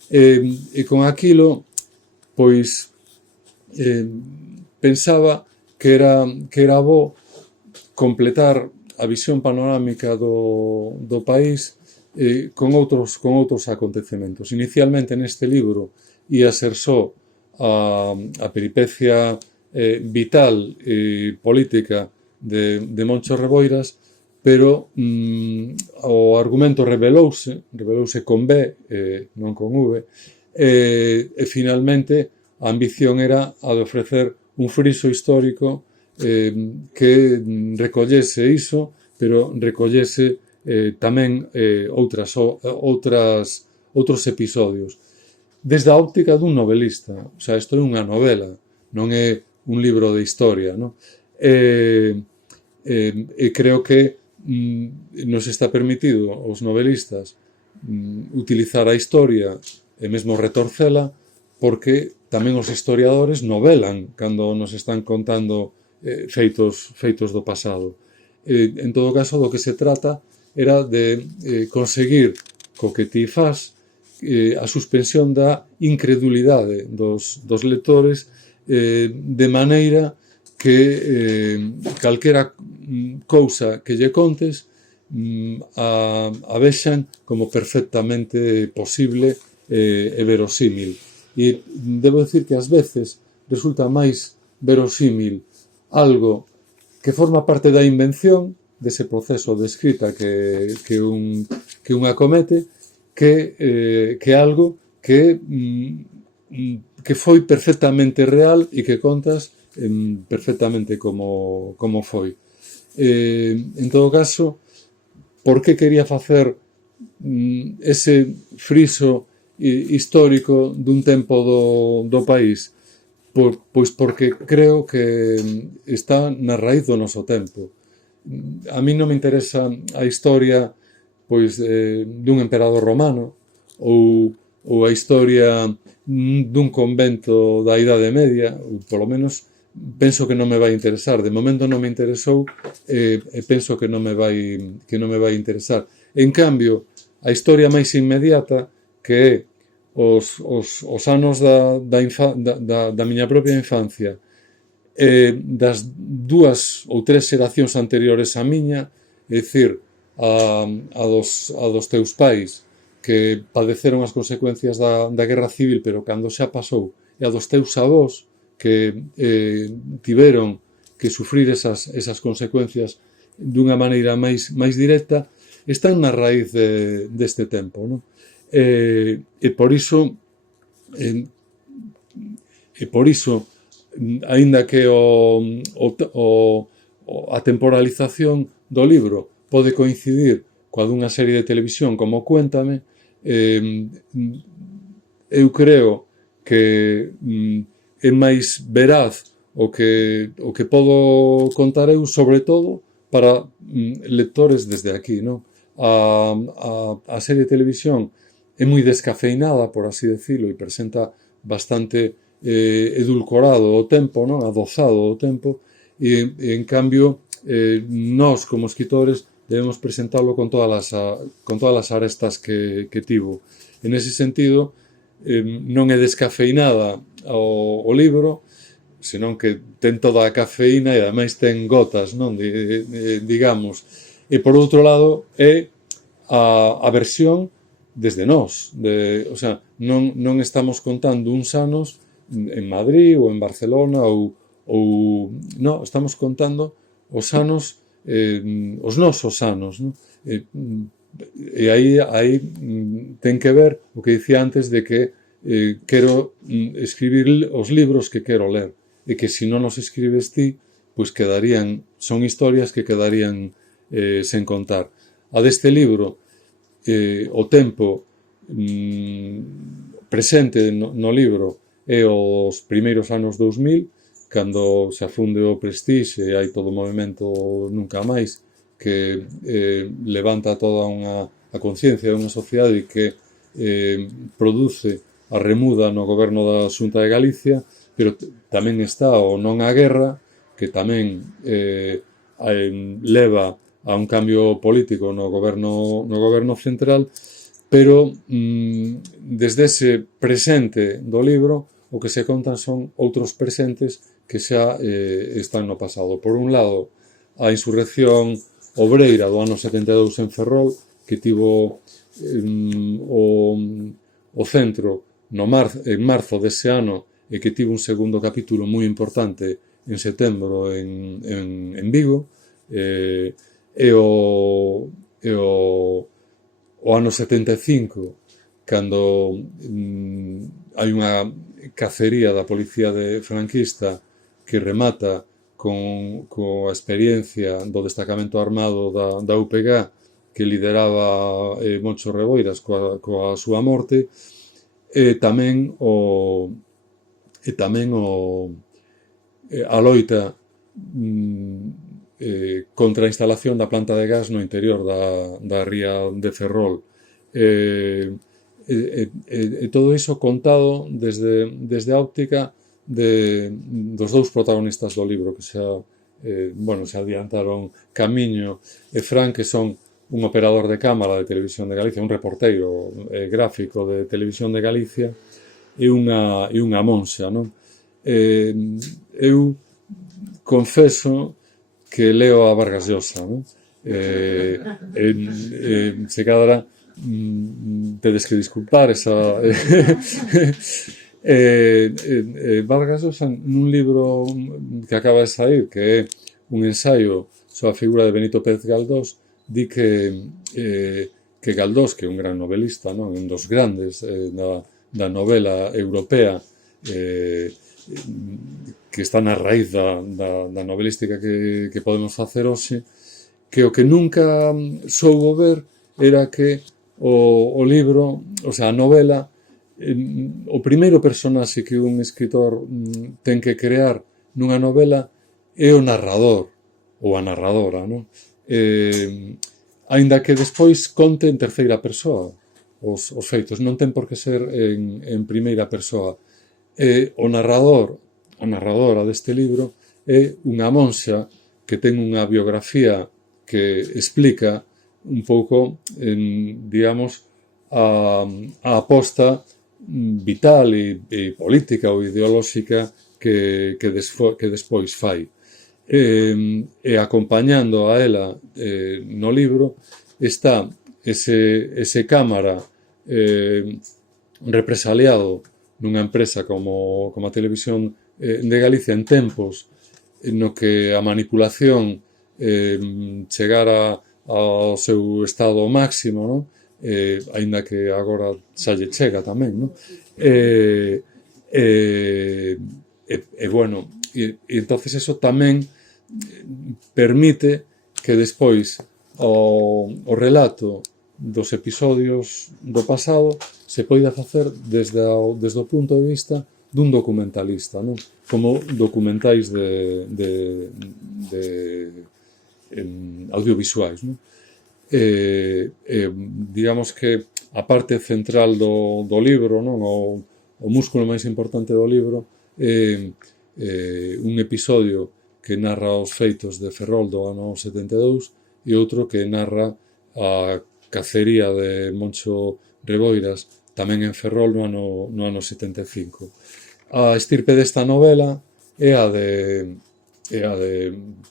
E con aquilo, pois, pensaba que era bo completar a visión panorámica do país con outros acontecementos. Inicialmente neste libro ia ser só a peripecia vital e política de Moncho Reboiras, pero o argumento revelouse con B, non con V, e finalmente a ambición era a de ofrecer un friso histórico que recollese iso, pero recollese tamén outros episodios. Desde a óptica dun novelista, o sea, isto é unha novela, non é un libro de historia, non? E creo que nos está permitido aos novelistas utilizar a historia e mesmo retorcela, porque tamén os historiadores novelan cando nos están contando feitos do pasado. En todo caso, do que se trata era de conseguir co que ti faz a suspensión da incredulidade dos lectores, de maneira que calquera cousa que lle contes a vexan como perfectamente posible e verosímil. E debo dicir que ás veces resulta máis verosímil algo que forma parte da invención dese proceso de escrita que un acomete, que algo que foi perfectamente real e que contas perfectamente como foi. En todo caso, por que quería facer ese friso histórico dun tempo do país? Pois porque creo que está na raíz do noso tempo. A mí non me interesa a historia pois dun emperador romano ou a historia dun convento da Idade Media, ou polo menos penso que non me vai interesar. De momento non me interesou e penso que non me vai interesar. En cambio, a historia máis inmediata, que é os anos da miña propia infancia das 2 ou 3 xeracións anteriores á miña, é dicir, a dos teus pais que padeceron as consecuencias da Guerra Civil, pero cando xa pasou, e a dos teus avós que tiveron que sufrir esas consecuencias dunha maneira máis directa, están na raíz deste tempo, non? E por iso, aínda que a temporalización do libro pode coincidir coa dunha serie de televisión como Cuéntame, eu creo que é máis veraz o que podo contar eu, sobre todo para lectores desde aquí, non? A serie de televisión é moi descafeinada, por así decirlo, e presenta bastante edulcorado o tempo, non? Adozado o tempo, e en cambio nós como escritores debemos presentarlo con todas as arestas que tivo. En ese sentido, non é descafeinada o libro, senón que ten toda a cafeína e ademais ten gotas, non? Digamos. E por outro lado é a versión desde nós. O sea, non estamos contando uns anos en Madrid ou en Barcelona ou non, estamos contando os anos, os nosos anos, non? E aí ten que ver o que dicía antes de que quero escribir os libros que quero ler, e que se non os escribes ti, pois son historias que quedarían sen contar. A deste libro, o tempo presente no libro é os primeiros anos 2000, cando se afunde o Prestige e hai todo o movimento Nunca Máis, que levanta toda a conciencia de unha sociedade que produce a remuda no goberno da Xunta de Galicia, pero tamén está o Non á Guerra, que tamén leva a un cambio político no goberno central, pero desde ese presente do libro o que se contan son outros presentes que xa están no pasado. Por un lado, a insurrección obreira do ano 72 en Ferrol, que tivo o centro en marzo dese ano e que tivo un segundo capítulo moi importante en setembro en Vigo, e o ano 75, cando hai unha cacería da policía franquista que remata coa experiencia do destacamento armado da UPG que lideraba Moncho Reboiras coa súa morte, e tamén a loita contra a instalación da planta de gas no interior da ría de Ferrol. E todo iso contado desde a óptica dos dous protagonistas do libro, que se adiantaron Camiño e Fran, que son un operador de cámara de Televisión de Galicia, un reporteiro gráfico de Televisión de Galicia, e unha monxa, non? Eu confeso que leo a Vargas Llosa, non? Se cadra tedes que disculpar esa Vargas Llosa, nun libro que acaba de sair, que é un ensaio sobre a figura de Benito Pérez Galdós, di que Galdós, que é un gran novelista, non? Un dos grandes da novela europea, que está na raíz da novelística que podemos facer hoxe, que o que nunca soubo ver era que o libro, o sea, a novela, o primeiro personaxe que un escritor ten que crear nunha novela é o narrador ou a narradora, non? Aínda que despois conte en terceira persoa os feitos, non ten por que ser en primeira persoa. O narrador, a narradora deste libro é unha monxa que ten unha biografía que explica un pouco, digamos, a aposta vital e política ou ideolóxica que despois fai. E acompañando a ela no libro está ese cámara represaliado nunha empresa como a Televisión de Galicia en tempos no que a manipulación chegara ao seu estado máximo, non? Aínda que agora xa lle chega tamén, non? Bueno, e entonces eso tamén permite que despois o relato dos episodios do pasado se poida facer desde o punto de vista dun documentalista, non? Como documentais de audiovisuais, non? Digamos que a parte central do libro, non? O músculo máis importante do libro é un episodio que narra os feitos de Ferrol do ano 72 e outro que narra a cacería de Moncho Reboiras tamén en Ferrol no ano 75. A estirpe desta novela é a de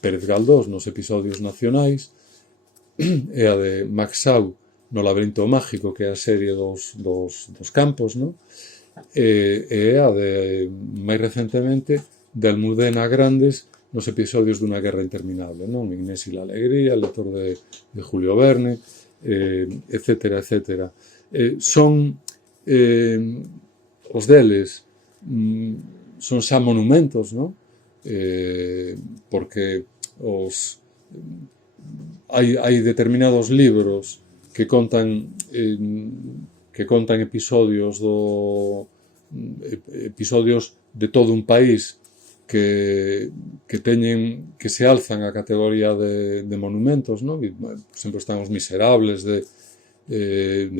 Pérez Galdós nos episodios nacionais, é a de Max Sau no Laberinto Mágico, que é a serie dos campos, non? E a de, máis recentemente, de Almudena Grandes nos episodios dunha guerra interminable, non? Inés y la alegría, el lector de Julio Verne, etcétera, etcétera. Son os deles son xa monumentos, non? Porque hai determinados libros que contan episodios de todo un país que se alzan a categoría de monumentos, non? Por exemplo, están os Miserables de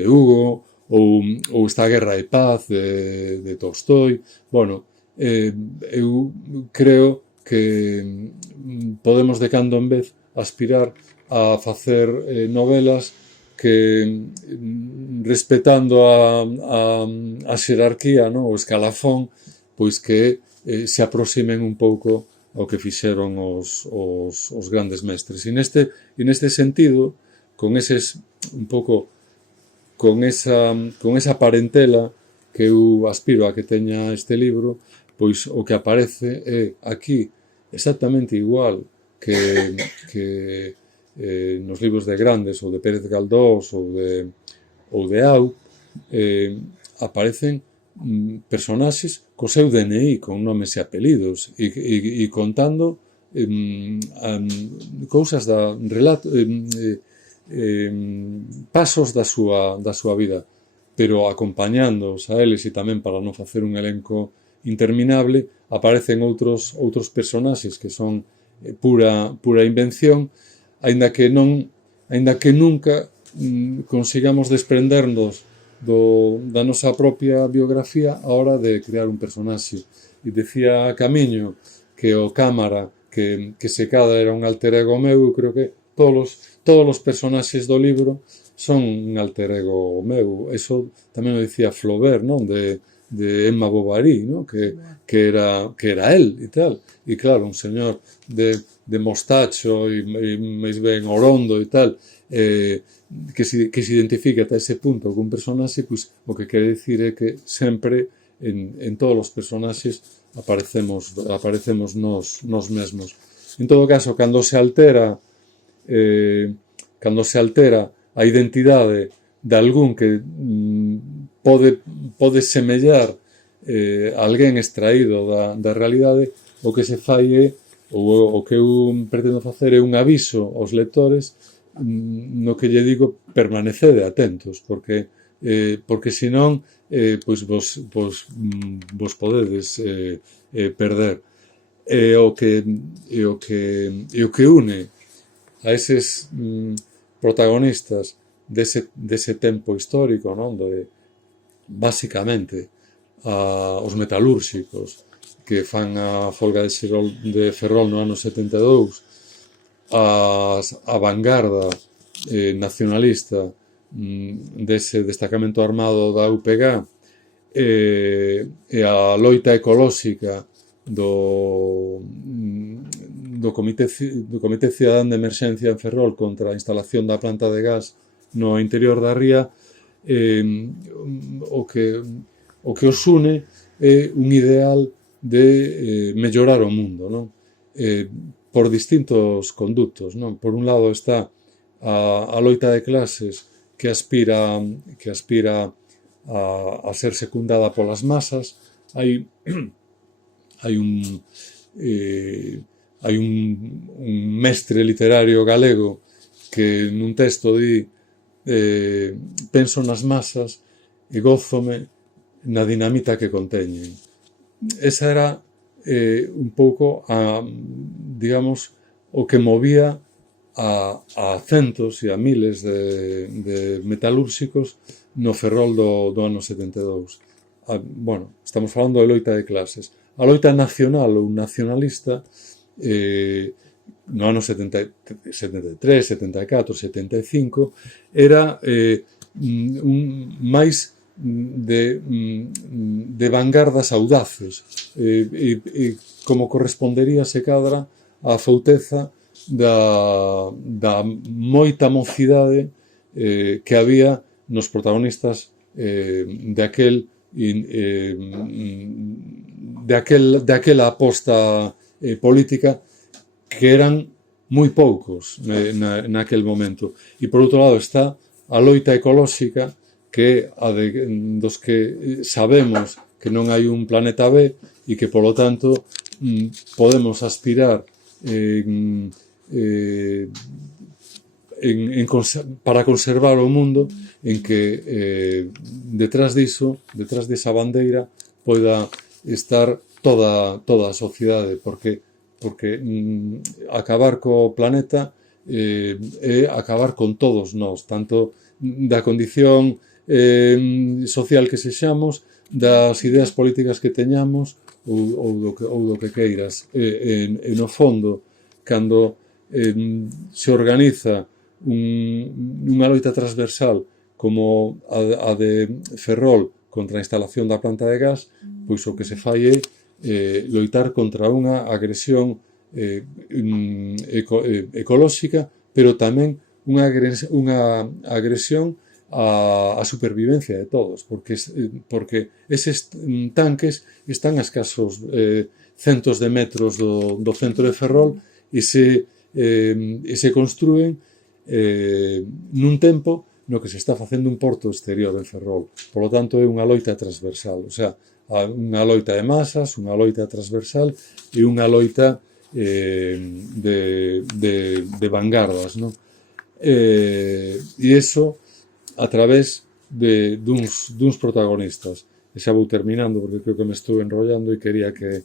Hugo ou esta Guerra e Paz de Tolstoi. Bueno, eu creo que podemos de cando en vez aspirar a facer novelas que, respetando a xerarquía, no? O escalafón, pois que se aproximen un pouco ao que fixeron os grandes mestres. E neste sentido, con eses un pouco con esa parentela que eu aspiro a que teña este libro, pois o que aparece é aquí exactamente igual que nos libros de Grandes ou de Pérez Galdós ou de Au, aparecen personaxes co seu DNI, con nomes e apelidos, e contando cousas pasos da súa vida, pero acompañándoos a eles, e tamén para non facer un elenco interminable, aparecen outros personaxes que son pura invención, aínda que nunca consigamos desprendernos da nosa propia biografía a hora de crear un personaxe. E decía Camiño que o cámara que se cada era un alter ego meu. Eu creo que todos os personaxes do libro son un alter ego meu. Eso tamén o dicía Flaubert, non? De Emma Bovary, non? Que era él e tal. E claro, un señor de mostacho e máis ben orondo e tal, que se identifica ata ese punto con un personaxe, pois o que quere dicir é que sempre en todos os personaxes aparecemos nós mesmos. En todo caso, cando se altera a identidade de algún que pode semellar a alguén extraído da realidade, o que se fai é, ou o que eu pretendo facer é un aviso aos lectores no que lle digo permanecede atentos, porque porque senón pois vos podedes perder. O que une a eses protagonistas dese tempo histórico, non? Basicamente os metalúrxicos que fan a folga de Ferrol no ano 72, a vanguarda nacionalista dese destacamento armado da UPG, e a loita ecolóxica do Comité Cidadán de Emerxencia en Ferrol contra a instalación da planta de gas no interior da ría, o que os une é un ideal de mellorar o mundo, non? Por distintos conductos, non? Por un lado está a loita de clases que aspira a ser secundada polas masas. Hai un mestre literario galego que nun texto di penso nas masas e gózome na dinamita que conteñen. Esa era un pouco digamos, o que movía a centos e a miles de metalúrxicos no Ferrol do ano 72. Bueno, estamos falando de loita de clases. A loita nacional ou nacionalista no ano 73, 74, 75 era máis de vanguardas audaces, como correspondería se cadra a fouteza da moita mocidade que había nos protagonistas daquela aposta política, que eran moi poucos naquel momento. E por outro lado está a loita ecolóxica, que é a dos que sabemos que non hai un planeta B e que, polo tanto, podemos aspirar para conservar o mundo en que detrás desa bandeira poida estar toda a sociedade, porque acabar co planeta é acabar con todos nós, tanto da condición social que sexamos, das ideas políticas que teñamos ou do que queiras. No fondo, cando se organiza unha loita transversal como a de Ferrol contra a instalación da planta de gas, pois o que se fai é loitar contra unha agresión ecolóxica, pero tamén unha agresión a supervivencia de todos, porque eses tanques están a escasos centos de metros do centro de Ferrol e se construen nun tempo no que se está facendo un porto exterior en Ferrol. Por lo tanto, é unha loita transversal, o sea, unha loita de masas, unha loita transversal e unha loita de vanguardas, non? E iso a través duns protagonistas. E xa vou terminando, porque creo que me estou enrollando e quería que,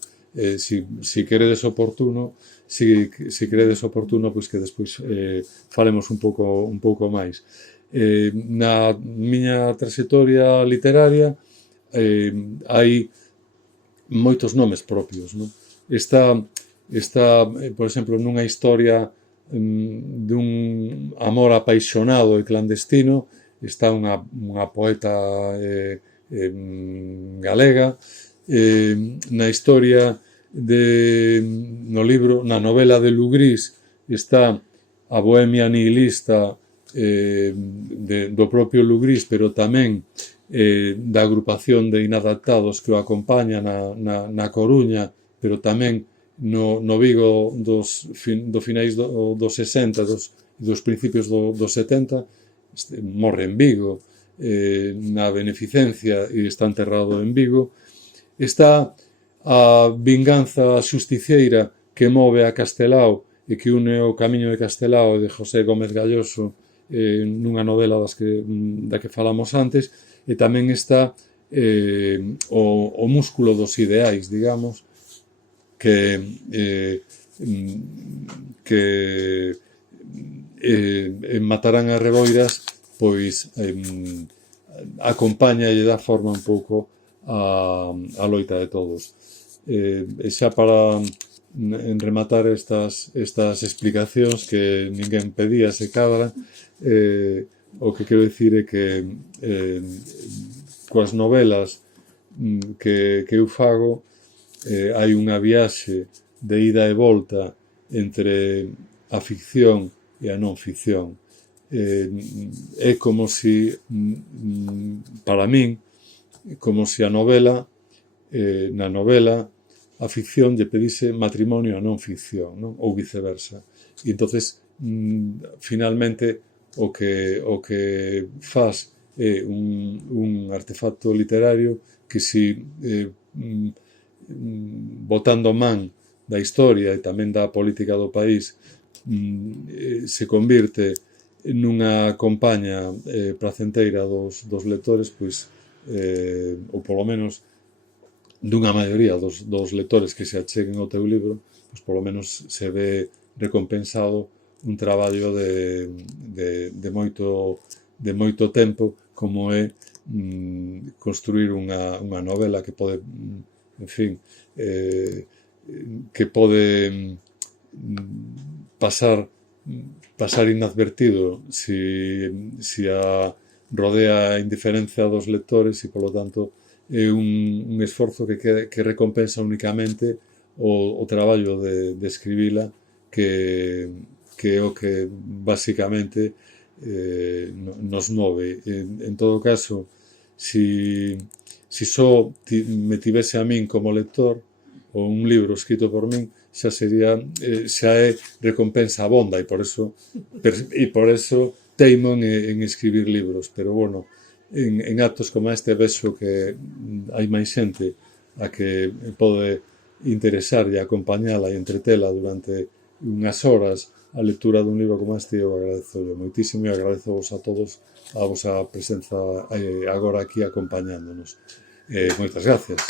si queredes oportuno, pois que despois falemos un pouco máis. Na miña trayectoria literaria hai moitos nomes propios, non? Está, por exemplo, nunha historia dun amor apaixonado e clandestino, está unha poeta galega. Na historia na novela de Lugrís está a bohemia nihilista do propio Lugrís, pero tamén da agrupación de inadaptados que o acompaña na Coruña, pero tamén no Vigo do finais dos 60 dos principios dos 70. Morre en Vigo, na beneficencia, e está enterrado en Vigo. Está a vinganza xusticiera que move a Castelao e que une o camiño de Castelao de José Gómez Galloso, nunha novela da que falamos antes, e tamén está o músculo dos ideais, digamos, que Matarán as reboiras, pois acompaña e dá forma un pouco a loita de todos. E xa para rematar estas explicacións que ninguén pedía se cadra, o que quero dicir é que coas novelas que eu fago hai unha viaxe de ida e volta entre a ficción e a non ficción. É como si, para min, como si a novela, na novela, a ficción lle pedise matrimonio a non ficción, non? Ou viceversa. E entonces, finalmente, o que faz é un artefacto literario que si botando man da historia e tamén da política do país se convirte nunha compaña pracenteira dos lectores, pois, ou polo menos dunha maioría dos lectores que se acheguen ao teu libro, pois polo menos se ve recompensado un traballo de moito tempo, como é construir unha novela que pode, en fin, que pode pasar inadvertido si a rodea a indiferencia dos lectores, e polo tanto é un esforzo que recompensa únicamente o traballo de escribila, que é o que basicamente nos move. En todo caso, si só me tivese a min como lector, ou un libro escrito por min, xa é recompensa abonda, e por eso teimo en escribir libros. Pero, bueno, en actos como este vexo que hai máis xente a que pode interesar e acompañala e entretela durante unhas horas a lectura dun libro como este. Eu agradezo moitísimo e agradezo a todos a vosa presenza agora aquí acompañándonos. Moitas gracias.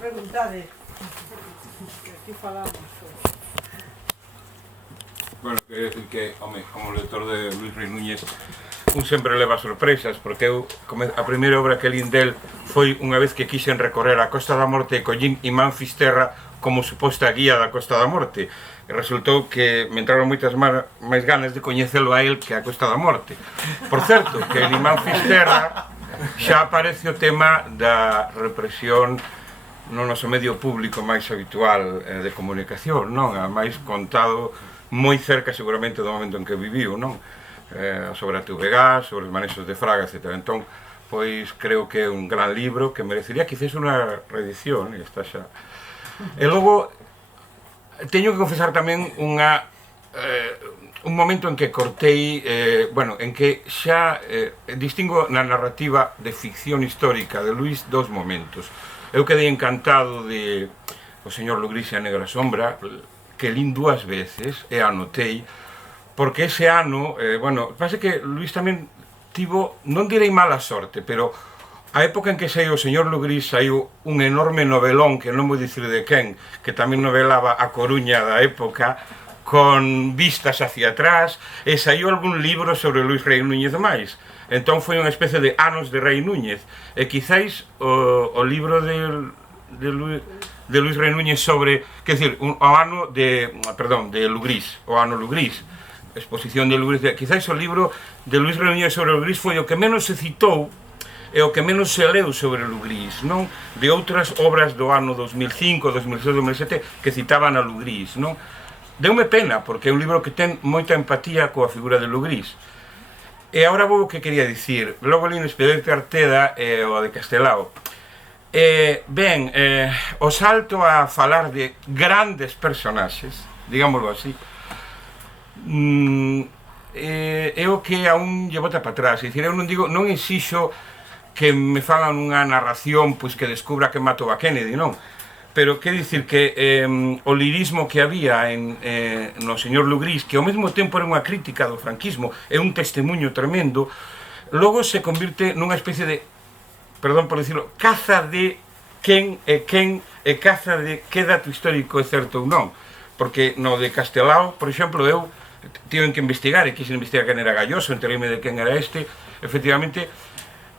Preguntade, que aquí falamos. Bueno, quero decir que, home, como lector de Luís Rei Núñez, un sempre leva sorpresas, porque eu, a primeira obra que lin del foi unha vez que quixen recorrer a Costa da Morte e collín Imán Fisterra como suposta guía da Costa da Morte. E resultou que me entraron moitas máis ganas de coñecelo a él que a Costa da Morte. Por certo, que en Imán Fisterra xa aparece o tema da represión no noso medio público máis habitual de comunicación, non? A máis contado moi cerca seguramente do momento en que viviu, non? Sobre a TVG, sobre os manexos de Fraga, etc. Entón, pois creo que é un gran libro que merecería quizás unha reedición, e está xa. E logo, teño que confesar tamén un momento en que cortei, bueno, en que xa distingo na narrativa de ficción histórica de Luís dos momentos. Eu quedei encantado de O señor Lugrís e a negra sombra, que lin dúas veces e anotei, porque ese ano, bueno, pasa que Luís tamén tivo, non direi mala sorte, pero a época en que saiu O señor Lugrís saiu un enorme novelón, que non vou dicir de quen, que tamén novelaba a Coruña da época, con vistas hacia atrás, e saiu algún libro sobre Luís Rei Núñez máis. Entón foi unha especie de anos de Rei Núñez, e quizáis o libro de Luís Rei Núñez sobre, quer dizer, o ano de Lugrís, o ano Lugrís, exposición de Lugrís, quizáis o libro de Luís Rei Núñez sobre Lugrís foi o que menos se citou e o que menos se leu sobre Lugrís, non? De outras obras do ano 2005, 2006, 2007 que citaban a Lugrís, non? Deume pena, porque é un libro que ten moita empatía coa figura de Lugrís. E agora vou o que quería dicir. Logo li no Expediente Arteda e o de Castelao. Ben, o salto a falar de grandes personaxes, digámoslo así, é o que aún lle bota para atrás. É dicir, eu non exixo que me fagan unha narración pois que descubra que matou a Kennedy, non? pero quer dicir que o lirismo que había no señor Lugrís, que ao mesmo tempo era unha crítica do franquismo, é un testemunho tremendo, logo se convirte nunha especie de, perdón por dicirlo, caza de quen e caza de que dato histórico é certo ou non, porque no de Castelao, por exemplo, eu tiven que investigar e quixen investigar quen era Galloso, entereime de quen era este, efectivamente.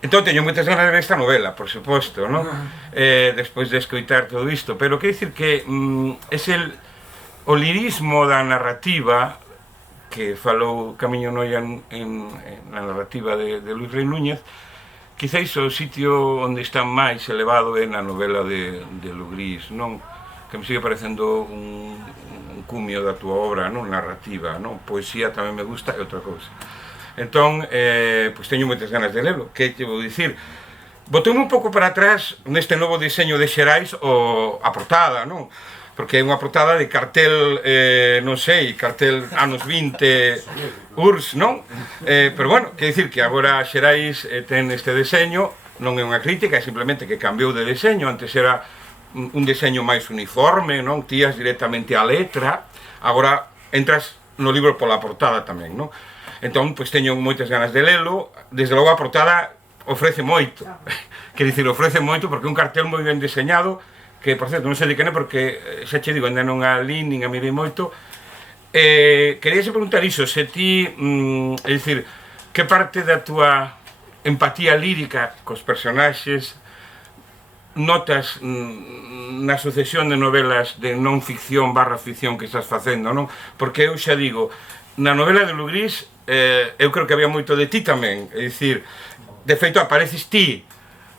Entón, teño moitas ganas de ver esta novela, por suposto, non? Despois de escoitar todo isto, pero quero dicir que o lirismo da narrativa que falou Camiño Noia na narrativa de Luis Rey Núñez, quizáis o sitio onde está máis elevado é na novela de Lugrís, non? Que me sigue parecendo un cumio da túa obra, non? Narrativa, non? Poesía tamén me gusta e outra cousa. Entón, pois teño moitas ganas de lelo. Que te vou dicir? Botoume un pouco para atrás neste novo diseño de Xerais a portada, non? Porque é unha portada de cartel, non sei, cartel anos 20, URSS, non? Pero bueno, quer dicir que agora Xerais ten este diseño, non é unha crítica, é simplemente que cambiou de diseño, antes era un diseño máis uniforme, non? Tías directamente a letra, agora entras no libro pola portada tamén, non? Entón, pois teño moitas ganas de lelo, desde logo a portada ofrece moito, quer dicir, ofrece moito porque é un cartel moi ben diseñado, que, por certo, non sei de quen é porque, xa che digo, ainda non a li, nin a mirei moito. Queríase preguntar iso, se ti, é dicir, que parte da túa empatía lírica cos personaxes notas na sucesión de novelas de non ficción barra ficción que estás facendo, non? Porque eu xa digo, na novela de Lugrís, eu creo que había moito de ti tamén, é dicir, de feito apareces ti.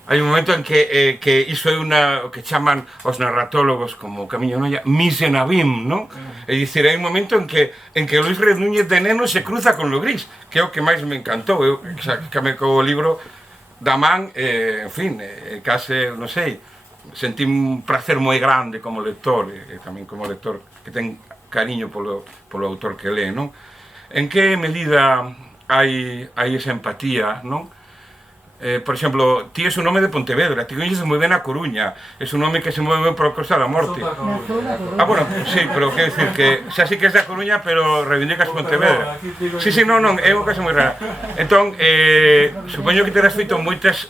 Hai un momento en que iso é o que chaman os narratólogos como Camiño Noia, mise nabim, non? É dicir, hai un momento en que Luis Rey Núñez de neno se cruza con Lugrís, que é o que máis me encantou. Eu xa me co libro da man, en fin, case, non sei, sentí un placer moi grande como lector, e tamén como lector que ten cariño polo autor que lee, non? En que medida hai esa empatía, non? Por exemplo, ti é un nome de Pontevedra, ti coñeces moi ben a Coruña, é un nome que se move por a Costa da Morte. Bueno, sí, pero quero dicir que xa sí que es da Coruña, pero reivindicas Pontevedra. Sí, non, é unha cosa moi rara. Entón, supoño que terás feito moitas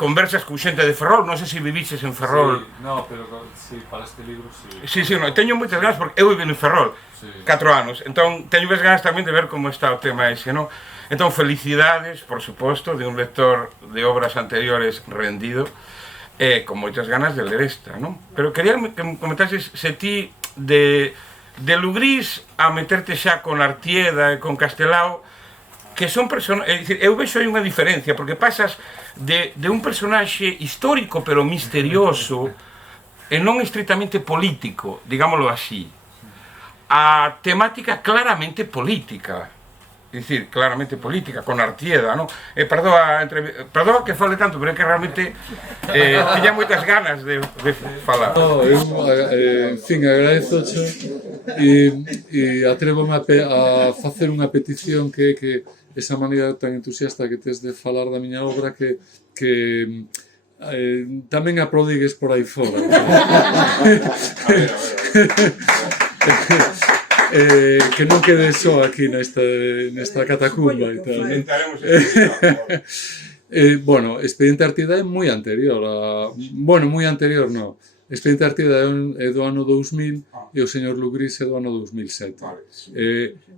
conversas con xente de Ferrol, non sei se viviches en Ferrol. Sí, no, pero sí, para este libro sí. Sí, teño moitas ganas porque eu vivo en Ferrol 4 anos, entón teño máis ganas tamén de ver como está o tema ese, non? Entón, felicidades, por suposto, de un lector de obras anteriores rendido, con moitas ganas de ler esta, non? Pero quería que me comentases se ti de Lugrís a meterte xa con Artieda e con Castelao, que son personaxes, é dicir, eu vexo aí unha diferencia, porque pasas de un personaxe histórico pero misterioso e non estritamente político, digámoslo así, a temática claramente política. É dicir, claramente política, con Artieda, non? Perdoa que fale tanto, pero é que realmente tiña moitas ganas de falar. No, en fin, agradezocho e atrévome a facer unha petición que esa maneira tan entusiasta que tes de falar da miña obra que tamén a prodigues por aí fora. Que non quede só aquí nesta catacumba e tal. Bueno, Expediente Artieda é moi anterior moi anterior non. Expediente Artieda é do ano 2000 e o señor Lugrís é do ano 2007.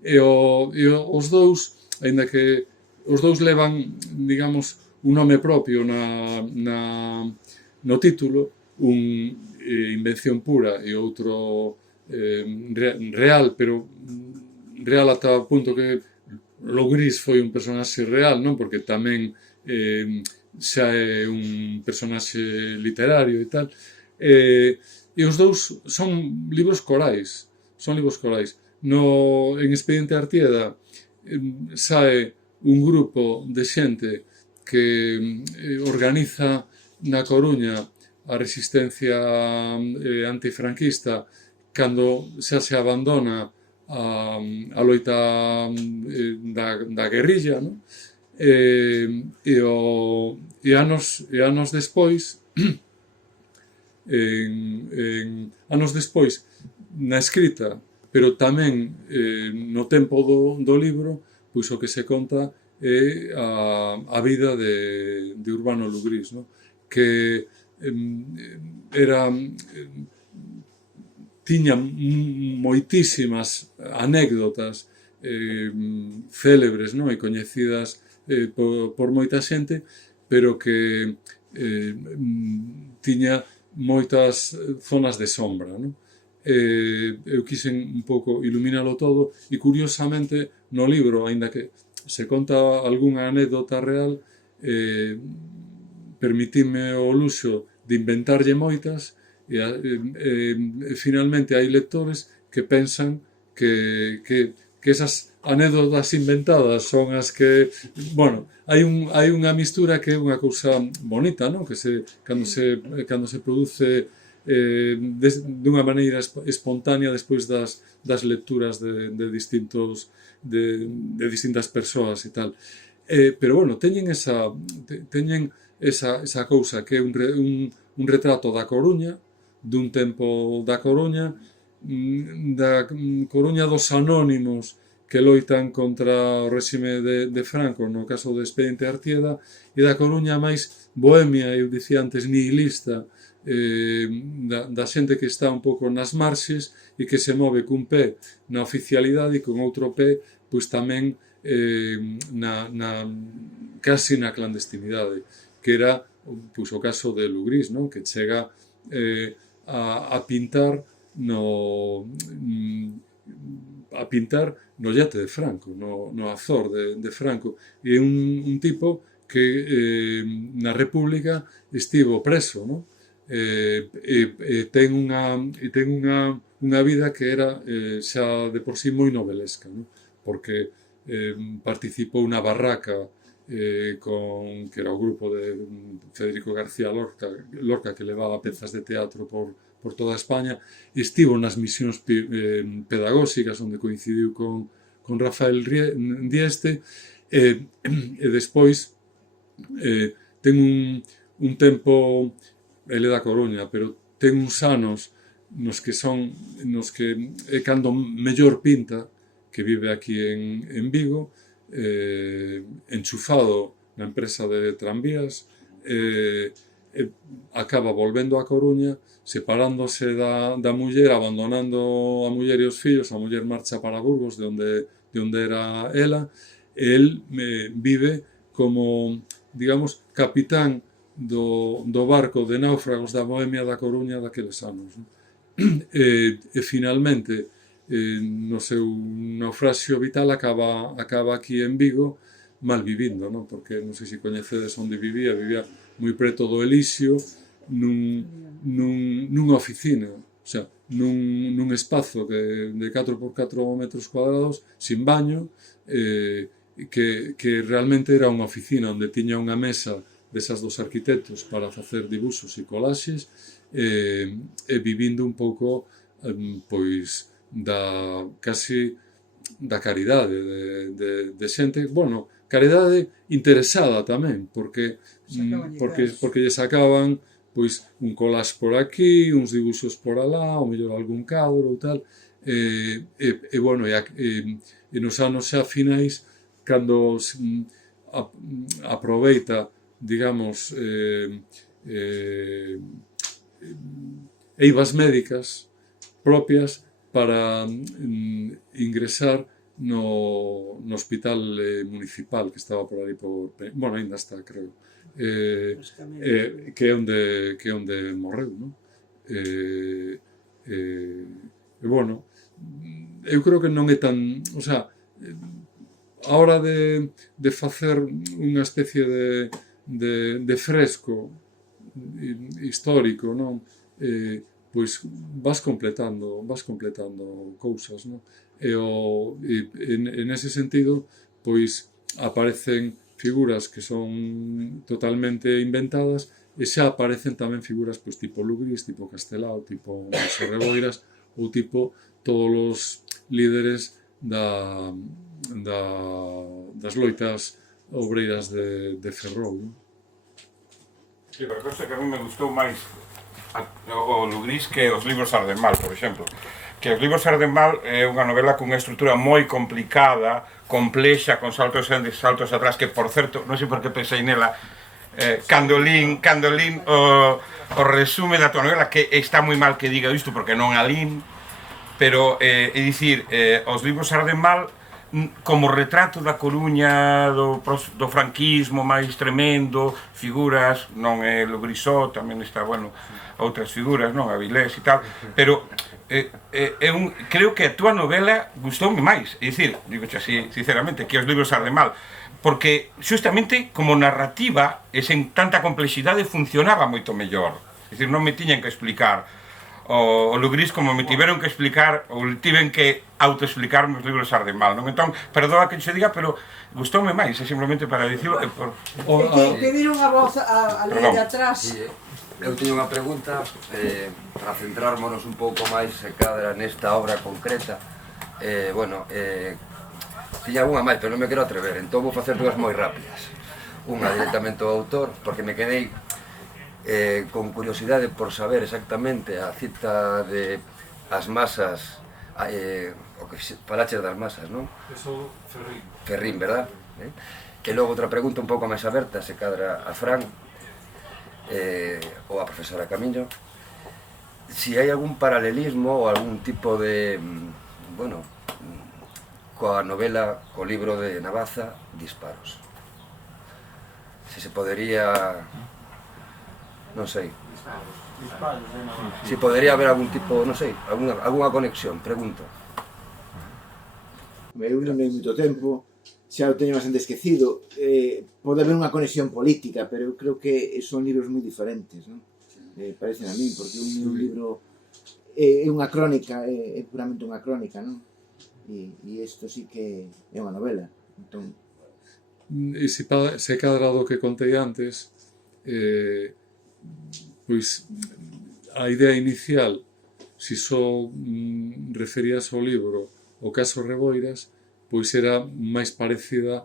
E os dous, aínda que os dous levan, digamos, un nome propio no título, un Invención Pura e outro real, pero real ata o punto que Lugrís foi un personaxe real, non? Porque tamén xa é un personaxe literario e tal. E os dous son libros corais. En Expediente Artieda sae un grupo de xente que organiza na Coruña a resistencia antifranquista cando xa se abandona a loita da guerrilla, non? E anos despois anos despois, na escrita, pero tamén no tempo do libro, pois o que se conta é a vida de Urbano Lugrís, no? Que era tiña moitísimas anécdotas célebres, no? E coñecidas por moita xente, pero que tiña moitas zonas de sombra, no? Eu quixen un pouco iluminalo todo e curiosamente no libro, aínda que se conta algunha anécdota real, permitime o luxo de inventarlle moitas e finalmente hai lectores que pensan que esas anécdotas inventadas son as que, bueno, hai unha mistura que é unha cousa bonita, non? Que cando se produce dunha maneira espontánea despois das lecturas de distintas persoas e tal. Pero, bueno, teñen esa cousa que é un retrato da Coruña, dun tempo da Coruña dos anónimos que loitan contra o réxime de Franco, no caso do Expediente Artieda, e da Coruña máis bohemia, eu dicía antes, nihilista, da xente que está un pouco nas marxes e que se move cun pé na oficialidade e con outro pé pois tamén casi na clandestinidade, que era pois, o caso de Lugrís, non? Que chega a pintar no yate de Franco, no Azor de Franco, e un tipo que na República estivo preso, non? Ten unha vida que era xa de por sí moi novelesca, non? Porque participou na Barraca que era o grupo de Federico García Lorca que levaba pezas de teatro por toda España, estivo nas misións pedagóxicas onde coincidiu con Rafael Dieste e despois ten un tempo, ele da Coruña, pero ten uns anos nos que é cando mellor pinta, que vive aquí en Vigo, enchufado na empresa de tranvías, acaba volvendo a Coruña, separándose da muller, abandonando a muller e os fillos. A muller marcha para Burgos, de onde era ela, e el vive como, digamos, capitán do barco de náufragos da Bohemia da Coruña daqueles anos, non? E finalmente no seu naufraxio vital acaba aquí en Vigo mal vivindo, non? Porque non sei se coñecedes onde vivía moi preto do Elixio, nunha oficina, o sea, nun espazo de 4x4 metros cuadrados, sin baño, que realmente era unha oficina onde tiña unha mesa desas dos arquitectos para facer dibuxos e colaxes, e vivindo un pouco pois casi da caridade de xente, bueno, caridade interesada tamén, porque lle sacaban pois un collage por aquí, uns dibuxos por alá, ou mellor algún cadro ou tal, bueno, e nos anos xa finais, cando aproveita, digamos, eivas médicas propias para ingresar no hospital municipal que estaba por ali bueno, ainda está, creo, que é onde morreu, non? Bueno, eu creo que non é tan, o sea, a hora de facer unha especie de fresco histórico, non? Pois vas completando cousas, non? E en ese sentido, pois aparecen figuras que son totalmente inventadas e xa aparecen tamén figuras pois tipo Lugrís, tipo Castelao, tipo Monse Reboiras ou tipo todos os líderes das loitas obreiras de Ferrol, non? Sí, pero cosa que a mí me gustou máis o Lugrís que os libros arden mal, por exemplo. Que os libros arden mal é unha novela cunha estrutura moi complicada, complexa, con saltos e saltos atrás, que, por certo, non sei por que pensei nela, cando lín o resume da tua novela, que está moi mal que diga isto, porque non a lín, pero, é dicir, os libros arden mal como retrato da Coruña do franquismo máis tremendo, figuras, non é Lugrisó, tamén está, bueno, outras figuras, non, Avilés e tal, pero creo que a túa novela gustoume máis, é dicir, digo así, sinceramente, que os libros arden mal, porque justamente como narrativa e sen tanta complexidade funcionaba moito mellor, é dicir, non me tiñan que explicar o Lugrís como me tiveron que explicar ou tiven que autoexplicarme os libros arden mal, non? Entón, perdoa que se diga, pero gustoume máis, é simplemente para dicilo que viron a voz a lei de atrás. Eu teño unha pregunta para centrármonos un pouco máis se cadra nesta obra concreta. Tiña unha máis, pero non me quero atrever, entón vou facer dúas moi rápidas. Unha directamente ao autor, porque me quedei con curiosidade por saber exactamente a cita de as masas, o que falaches das masas, non? Eso, Ferrín. Ferrín, verdad? E logo outra pregunta un pouco máis aberta, se cadra a Fran ou a profesora Camiño, si hai algún paralelismo ou algún tipo de, bueno, coa novela, co libro de Navaza, Disparos. Si se podería, non sei, si podería haber algún tipo, non sei, algunha conexión, pregunto. Eu non hai moito tempo, xa o teño bastante esquecido, pode haber unha conexión política, pero eu creo que son libros moi diferentes, non? Parecen a mí, porque un libro é unha crónica, é puramente unha crónica, non? E isto sí que é unha novela, entón... E se cadra do que contei antes, pois a idea inicial, se só referías ao libro o caso Reboiras, pois era máis parecida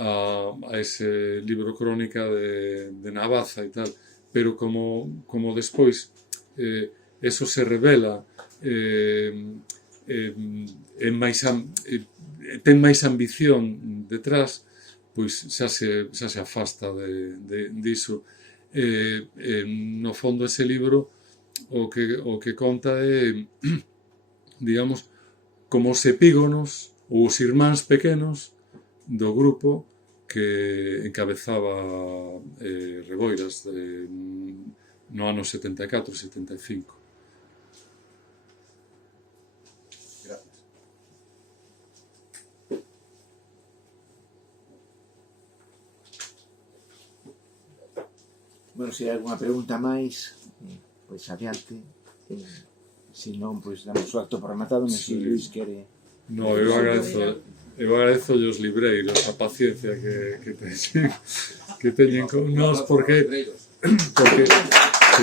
a ese libro crónica de Navaza e tal, pero como despois eso se revela, ten máis ambición detrás, pois xa se afasta diso. No fondo ese libro o que conta é, digamos, como os epígonos ou os irmáns pequenos do grupo que encabezaba Reboiras no ano 74-75. Bueno, se hai alguna pregunta máis, pois adiante. Se non, pois damos o acto por rematado, non sei se Luís quere... No, eu agradezo os libreiros a paciencia que teñen con nós, porque sí.